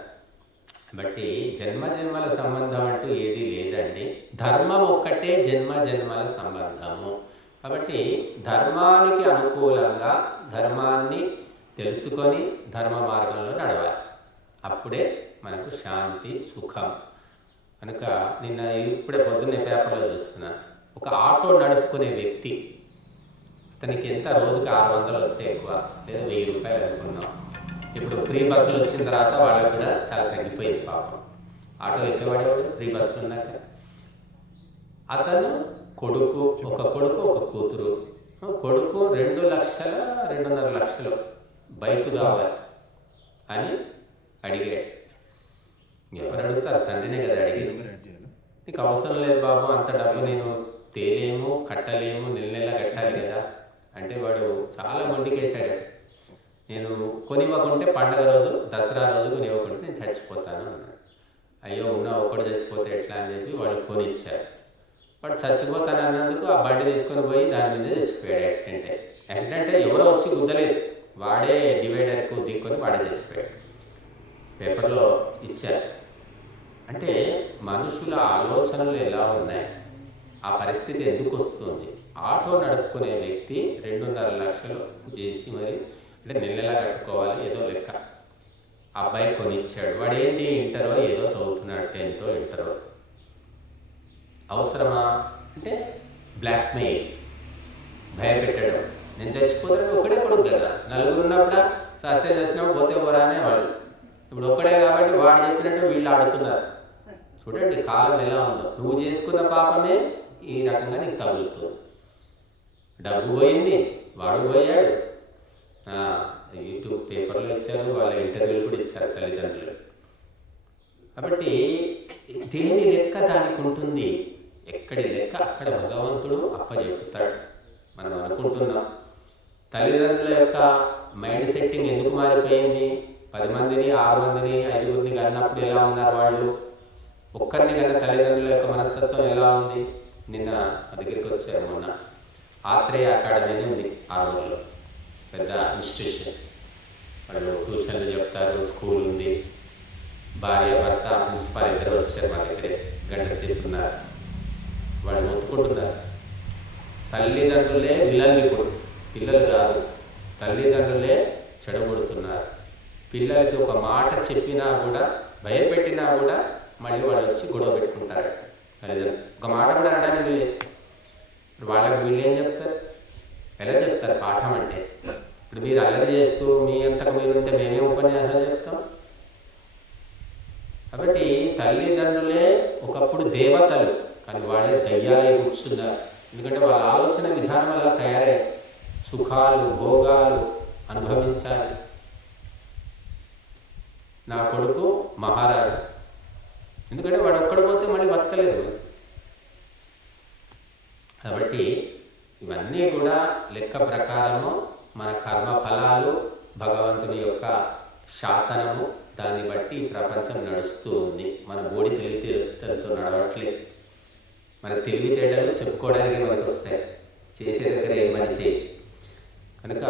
కాబట్టి జన్మజన్మల సంబంధం అంటూ ఏది లేదండి. ధర్మం ఒక్కటే జన్మజన్మల సంబంధము. కాబట్టి ధర్మానికి అనుకూలంగా ధర్మాన్ని తెలుసుకొని ధర్మ మార్గంలో నడవాలి. అప్పుడే మనకు శాంతి, సుఖం. కనుక నిన్న ఇప్పుడే పొద్దున్నే పేపర్లో చూస్తున్నా, ఒక ఆటో నడుపుకునే వ్యక్తి, అతనికి ఎంత రోజుకి 600 వస్తే ఎక్కువ, లేదా 1000 రూపాయలు అనుకున్నాం. ఇప్పుడు ఫ్రీ బస్సులు వచ్చిన తర్వాత వాళ్ళకు కూడా చాలా తగ్గిపోయింది పాపం. ఆటో ఎత్తేవాడేవాడు ఫ్రీ బస్సులు ఉన్నాక. అతను ఒక కొడుకు ఒక కూతురు. కొడుకు 2 లక్షల 2.5 లక్షలు బైక్ కావాలి అని అడిగాడు. ఎవరు అడుగుతారు? తండ్రినే కదా అడిగేది. నీకు అవసరం లేదు బాబు, అంత డబ్బు నేను తేలేము, కట్టలేము, నెల కట్టాలి కదా అంటే వాడు చాలా మొండికేశాడు. నేను కొనివ్వకుంటే పండగ రోజు, దసరా రోజు కొనివ్వకుంటే నేను చచ్చిపోతాను అన్నాడు. అయ్యో, ఒకడు చచ్చిపోతే ఎట్లా అని చెప్పి వాడు కొనిచ్చారు. వాడు చచ్చిపోతాను అన్నందుకు ఆ బండి తీసుకొని పోయి దాని మీద చచ్చిపోయాడు. యాక్సిడెంట్ ఎవరో వచ్చి గుద్దలేదు, వాడే డివైడర్కు దిక్కొని వాడే చచ్చిపోయాడు. పేపర్లో ఇచ్చారు. అంటే మనుషుల ఆలోచనలు ఎలా ఉన్నాయి, ఆ పరిస్థితి ఎందుకు వస్తుంది? ఆటో నడుపుకునే వ్యక్తి 2.5 లక్షలు చేసి మరి అంటే నెలలా కట్టుకోవాలి, ఏదో లెక్క. అబ్బాయి కొనిచ్చాడు. వాడు ఏంటి, ఇంటరో ఏదో చదువుతున్నాడు, 10th ఇంటరో. అవసరమా అంటే బ్లాక్మెయిల్, భయపెట్టడం. నేను చచ్చిపోతాను, ఒకడే కొడుకు కదా, నలుగురు ఉన్నప్పుడా శాస్త్రం చేసినప్పుడు పోతే పోరానే వాళ్ళు. ఇప్పుడు ఒక్కడే కాబట్టి వాడు చెప్పినట్టు వీళ్ళు ఆడుతున్నారు. చూడండి కాలం ఎలా ఉందో. నువ్వు చేసుకున్న పాపమే ఈ రకంగా నీకు తగులుతుంది. డబ్బు పోయింది, వాడు పోయాడు. యూట్యూబ్ పేపర్లో ఇచ్చారు, వాళ్ళ ఇంటర్వ్యూలు కూడా ఇచ్చారు తల్లిదండ్రులు. కాబట్టి దేని లెక్క దానికి ఉంటుంది. ఎక్కడి లెక్క అక్కడ భగవంతుడు అప్పచెప్పుతాడు. మనం అనుకుంటున్నాం తల్లిదండ్రుల యొక్క మైండ్ సెట్టింగ్ ఎందుకు మారిపోయింది. 10 మందిని 6 మందిని 5గురిని కన్నప్పుడు ఎలా ఉన్నారు వాళ్ళు, ఒక్కరిని కన్నా తల్లిదండ్రుల యొక్క మనస్తత్వం ఎలా ఉంది. నిన్న మా దగ్గరికి వచ్చారు, మొన్న ఆత్రేయ అకాడమీ అని ఉంది ఆర్మూర్లో, పెద్ద ఇన్స్టిట్యూషన్. వాళ్ళు ట్యూషన్లు చెప్తారు, స్కూల్ ఉంది. భార్య భర్త ప్రిన్సిపాల్ ఇద్దరు వచ్చారు మా దగ్గరే, గంట సేపు ఉన్నారు. వాళ్ళు మొత్తుకుంటున్నారు, తల్లిదండ్రులే విలన్లు. ఇప్పుడు పిల్లలు కాదు, తల్లిదండ్రులే చెడగొడుతున్నారు. పిల్లలకి ఒక మాట చెప్పినా కూడా, భయపెట్టినా కూడా మళ్ళీ వాళ్ళు వచ్చి గొడవ పెట్టుకుంటారు. తల్లిదండ్రులు ఒక మాట కూడా అనడానికి వీళ్ళే. వాళ్ళకి వీళ్ళు ఏం చెప్తారు, ఎలా చెప్తారు పాఠం అంటే? ఇప్పుడు మీరు అల్లరి చేస్తూ మీ అంతకు మీరు ఉంటే మేమేం ఉపన్యాసాలు చెప్తాం. కాబట్టి తల్లిదండ్రులే ఒకప్పుడు దేవతలు, కానీ వాళ్ళే దయ్యాలే కూర్చున్నారు. ఎందుకంటే వాళ్ళ ఆలోచన విధానం అలా తయారయ్యాయి. సుఖాలు, భోగాలు, అనుభవించాలి. నా కొడుకు మహారాజు, ఎందుకంటే వాడు ఒక్కడు పోతే మళ్ళీ బతకలేదు. కాబట్టి ఇవన్నీ కూడా లెక్క ప్రకారము మన కర్మ ఫలాలు, భగవంతుని యొక్క శాసనము, దాన్ని బట్టి ఈ ప్రపంచం నడుస్తూ ఉంది. మన బోడి తెలివితేటలతో నడవట్లేదు. మన తెలివితేటలు చెప్పుకోవడానికి మనకు వస్తాయి, చేసే దగ్గర ఏం పని చేయి. కనుక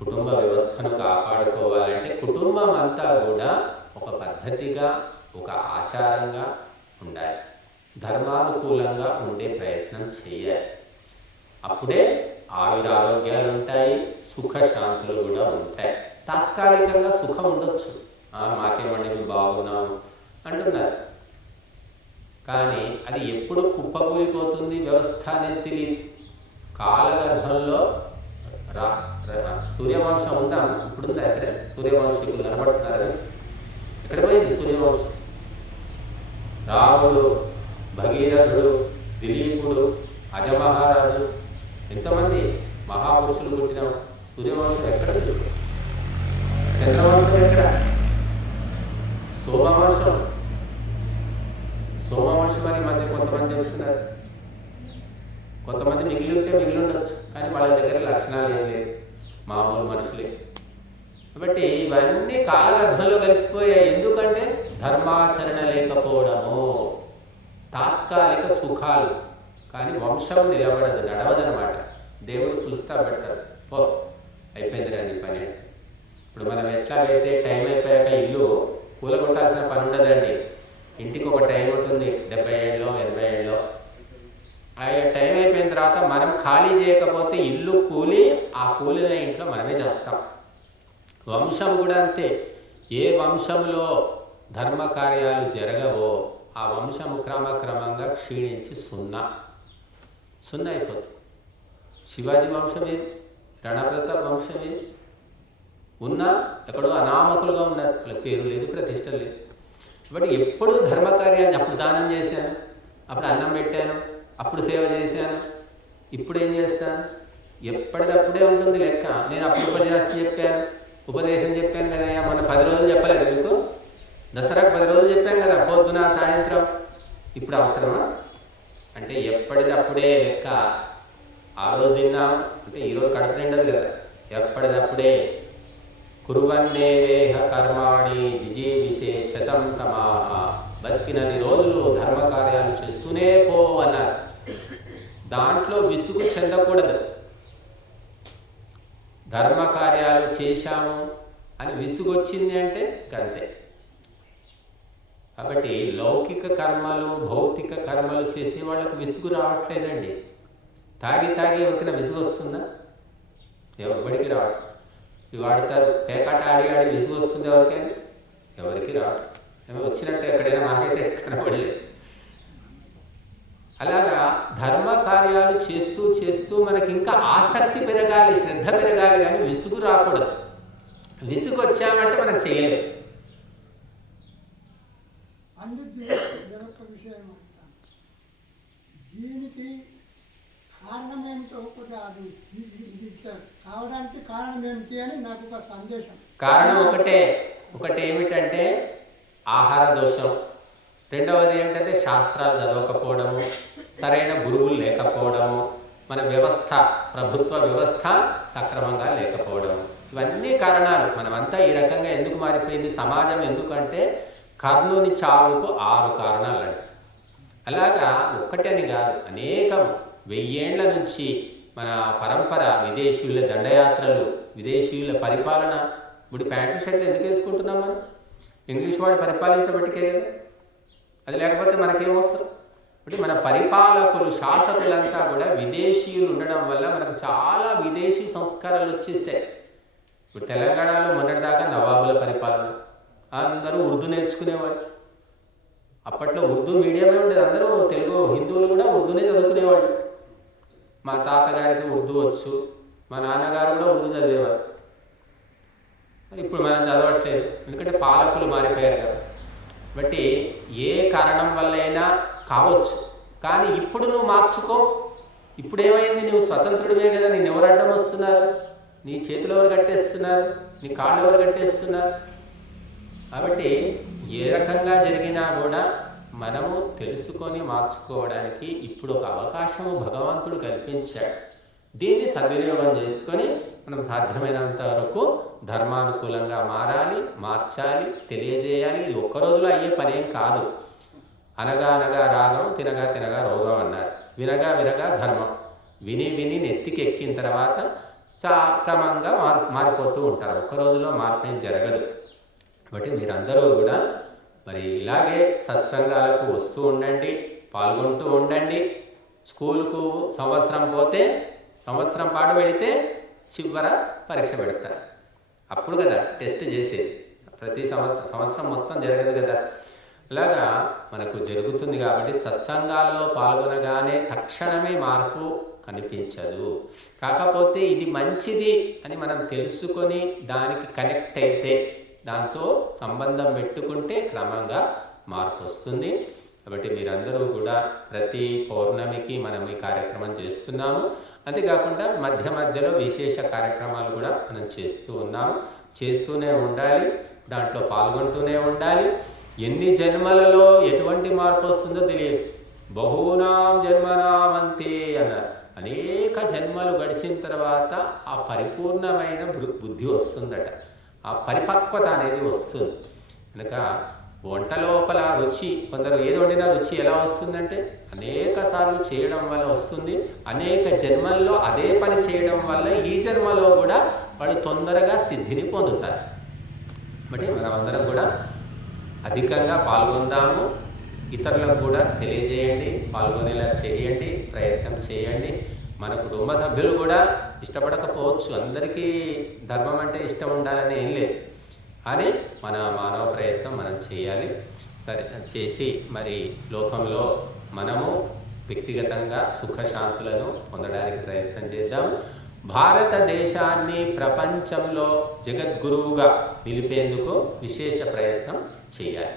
కుటుంబ వ్యవస్థను కాపాడుకోవాలంటే కుటుంబం అంతా కూడా ఒక పద్ధతిగా, ఒక ఆచారంగా ఉండాలి, ధర్మానుకూలంగా ఉండే ప్రయత్నం చేయాలి. అప్పుడే ఆరోగ్యాలు ఉంటాయి, సుఖశాంతులు కూడా ఉంటాయి. తాత్కాలికంగా సుఖం ఉండొచ్చు, మాకేమండి మేము బాగున్నాము అంటున్నారు, కానీ అది ఎప్పుడు కుప్పకూలిపోతుంది వ్యవస్థ అనేది తెలియదు. కాలగర్భంలో సూర్యవంశం ఉందా? ఇప్పుడుందా? ఎక్కడ సూర్యవంశీకులు కనబడుతున్నారు? ఎక్కడ పోయింది సూర్యవంశం? రాముడు, భగీరథుడు, దిలీపుడు, అజమహారాజు, ఎంతమంది మహాపురుషులు పుట్టిన సూర్యవంశం ఎక్కడ? చంద్రవంశం ఎక్కడ? సోమవంశం అని మధ్య కొంతమంది చెబుతున్నారు. కొంతమంది మిగిలి ఉండొచ్చు, కానీ వాళ్ళ దగ్గర లక్షణాలు ఏం లేదు, మామూలు మనుషులే. కాబట్టి ఇవన్నీ కాలగర్భంలో కలిసిపోయాయి. ఎందుకంటే ధర్మాచరణ లేకపోవడము, తాత్కాలిక సుఖాలు, కానీ వంశం నిలబడదు, నడవదనమాట. దేవుడు పులుస్తా పెడతారు, పో అయిపోయింది రండి పని. ఇప్పుడు మనం ఎట్లాగైతే టైం అయిపోయాక ఇల్లు కూలగొట్టాల్సిన పని ఉండదండి. ఇంటికి ఒక టైం ఉంటుంది, 70 ఏళ్ళలో 80 ఏళ్ళలో. ఆ టైం అయిపోయిన తర్వాత మనం ఖాళీ చేయకపోతే ఇల్లు కూలి, ఆ కూలిన ఇంట్లో మనమే చేస్తాం. వంశం కూడా అంతే. ఏ వంశంలో ధర్మ కార్యాలు జరగవో ఆ వంశము క్రమక్రమంగా క్షీణించి సున్నా అయిపోతుంది. శివాజీ వంశం ఏది, రణప్రతాప్ వంశం ఏది, ఉన్నా ఎక్కడో అనామకులుగా ఉన్నారు, వాళ్ళకి పేరు లేదు, ప్రతిష్ట లేదు. కాబట్టి ఎప్పుడు ధర్మకార్యాలు, అప్పుడు దానం చేశాను, అప్పుడు అన్నం పెట్టాను, అప్పుడు సేవ చేశాను, ఇప్పుడు ఏం చేస్తాను, ఎప్పటికప్పుడే ఉంటుంది లెక్క. నేను అప్పుడు ఉపదేశం చెప్పాను కదా, మొన్న 10 రోజులు చెప్పలేదు మీకు, దసరాకు 10 రోజులు చెప్పాను కదా, పొద్దున సాయంత్రం. ఇప్పుడు అవసరమా? అంటే ఎప్పటికప్పుడే లెక్క. ఆ రోజు తిన్నాం అంటే ఈరోజు కడుపు నిండదు కదా, ఎప్పటికప్పుడే. కుర్వన్నేవేహ కర్మాణి జిజీవిషే శతం సమాహ, బతికినన్ని రోజులు ధర్మకార్యాలు చేస్తూనే పో అన్నారు. దాంట్లో విసుగు చెందకూడదు. ధర్మకార్యాలు చేశాము అని విసుగు వచ్చింది అంటే గంతే. కాబట్టి లౌకిక కర్మలు, భౌతిక కర్మలు చేసే వాళ్ళకు విసుగు రావట్లేదండి. తాగి ఎవరికైనా విసుగు వస్తుందా? ఎవరికి రావట్లేదు. వాడతారు పేకాట ఆడి విసుగు వస్తుంది ఎవరికైనా? ఎవరికి రావడం. ఏమో వచ్చినట్టు ఎక్కడైనా మాకైతే కనబడలేదు. అలాగా ధర్మ కార్యాలు చేస్తూ మనకి ఇంకా ఆసక్తి పెరగాలి, శ్రద్ధ పెరగాలి, కానీ విసుగు రాకూడదు. విసుగు వచ్చామంటే మనం చేయలేము. దీనికి కారణం ఏమిటో కూడా అది కావడానికి కారణం ఏమిటి అని నాకు ఒక సందేశం. కారణం ఒకటి ఏమిటంటే ఆహార దోషం. రెండవది ఏమిటంటే శాస్త్రాలు చదవకపోవడము, సరైన గురువులు లేకపోవడము, మన వ్యవస్థ, ప్రభుత్వ వ్యవస్థ సక్రమంగా లేకపోవడం. ఇవన్నీ కారణాలు. మనమంతా ఈ రకంగా ఎందుకు మారిపోయింది సమాజం? ఎందుకంటే కర్ణుని చావుకు 6 కారణాలు అండి. అలాగా ఒక్కటని కాదు, అనేకం. 1000 ఏళ్ల నుంచి మన పరంపర, విదేశీయుల దండయాత్రలు, విదేశీయుల పరిపాలన. ఇప్పుడు ప్యాంటు షర్ట్లు ఎందుకు వేసుకుంటున్నాం మనం? ఇంగ్లీష్ వాడు పరిపాలించబట్టికే కదా. అది లేకపోతే మనకేమవసరం? ఇప్పుడు మన పరిపాలకులు, శాసకులంతా కూడా విదేశీయులు ఉండడం వల్ల మనకు చాలా విదేశీ సంస్కారాలు వచ్చేసాయి. ఇప్పుడు తెలంగాణలో మొన్నటిదాకా నవాబుల పరిపాలన, అందరూ ఉర్దూ నేర్చుకునేవాడు. అప్పట్లో ఉర్దూ మీడియమే ఉండేది, అందరూ తెలుగు హిందువులు కూడా ఉర్దూనే చదువుకునేవాడు. మా తాతగారికి ఉర్దూ వచ్చు, మా నాన్నగారు కూడా ఉర్దూ చదివేవారు. ఇప్పుడు మనం చదవట్లేదు, ఎందుకంటే పాలకులు మారిపోయారు కదా. బట్టి ఏ కారణం వల్లైనా కావచ్చు, కానీ ఇప్పుడు నువ్వు మార్చుకో. ఇప్పుడు ఏమైంది? నువ్వు స్వతంత్రుడివే కదా, నేను ఎవరు అడ్డం వస్తున్నారు? నీ చేతులు ఎవరు కట్టేస్తున్నారు, నీ కాళ్ళు ఎవరు కట్టేస్తున్నారు? కాబట్టి ఏ రకంగా జరిగినా కూడా మనము తెలుసుకొని మార్చుకోవడానికి ఇప్పుడు ఒక అవకాశము భగవంతుడు కల్పించాడు. దీన్ని సద్వినియోగం చేసుకొని మనం సాధ్యమైనంత వరకు ధర్మానుకూలంగా మారాలి, మార్చాలి, తెలియజేయాలి. ఇది ఒక్క రోజులో అయ్యే పనేం కాదు. అనగా అనగా రాగం, తినగా తినగా రోగం అన్నారు. వినగా వినగా ధర్మం. విని విని నెత్తికి ఎక్కిన తర్వాత క్రమంగా మారిపోతూ ఉంటారు. ఒక్క రోజులో మార్పు ఏం జరగదు. కాబట్టి మీరందరూ కూడా మరి ఇలాగే సత్సంగాలకు వస్తూ ఉండండి, పాల్గొంటూ ఉండండి. స్కూలుకు సంవత్సరం పోతే సంవత్సరం పాటు వెళితే చివర పరీక్ష పెడతారు. అప్పుడు కదా టెస్ట్ చేసేది. ప్రతి సంవత్సరం మొత్తం జరగదు కదా. అలాగా మనకు జరుగుతుంది. కాబట్టి సత్సంగాల్లో పాల్గొనగానే తక్షణమే మార్పు కనిపించదు. కాకపోతే ఇది మంచిది అని మనం తెలుసుకొని దానికి కనెక్ట్ అయితే, దాంతో సంబంధం పెట్టుకుంటే క్రమంగా మార్పు వస్తుంది. కాబట్టి మీరందరూ కూడా ప్రతి పౌర్ణమికి మనం ఈ కార్యక్రమం చేస్తున్నాము. అంతేకాకుండా మధ్య మధ్యలో విశేష కార్యక్రమాలు కూడా మనం చేస్తూ ఉన్నాము. చేస్తూనే ఉండాలి, దాంట్లో పాల్గొంటూనే ఉండాలి. ఎన్ని జన్మలలో ఎటువంటి మార్పు వస్తుందో తెలియదు. బహూనాం జన్మనామంతే అన్నారు. అనేక జన్మలు గడిచిన తర్వాత ఆ పరిపూర్ణమైన బుద్ధి వస్తుందట, ఆ పరిపక్వత అనేది వస్తుంది. కనుక వంట లోపల రుచి, కొందరు ఏది వండినా రుచి ఎలా వస్తుందంటే అనేక సార్లు చేయడం వల్ల వస్తుంది. అనేక జన్మల్లో అదే పని చేయడం వల్ల ఈ జన్మలో కూడా వాళ్ళు తొందరగా సిద్ధిని పొందుతారు. కాబట్టి మనమందరం కూడా అధికంగా పాల్గొందాము. ఇతరులకు కూడా తెలియజేయండి, పాల్గొనేలా చేయండి, ప్రయత్నం చేయండి. మన కుటుంబ సభ్యులు కూడా ఇష్టపడకపోవచ్చు, అందరికీ ధర్మం అంటే ఇష్టం ఉండాలని ఏం లేదు. కానీ మన మానవ ప్రయత్నం మనం చేయాలి. సరే చేసి మరి లోకంలో మనము వ్యక్తిగతంగా సుఖశాంతులను పొందడానికి ప్రయత్నం చేద్దాం. భారతదేశాన్ని ప్రపంచంలో జగద్గురువుగా నిలిపేందుకు విశేష ప్రయత్నం చేయాలి.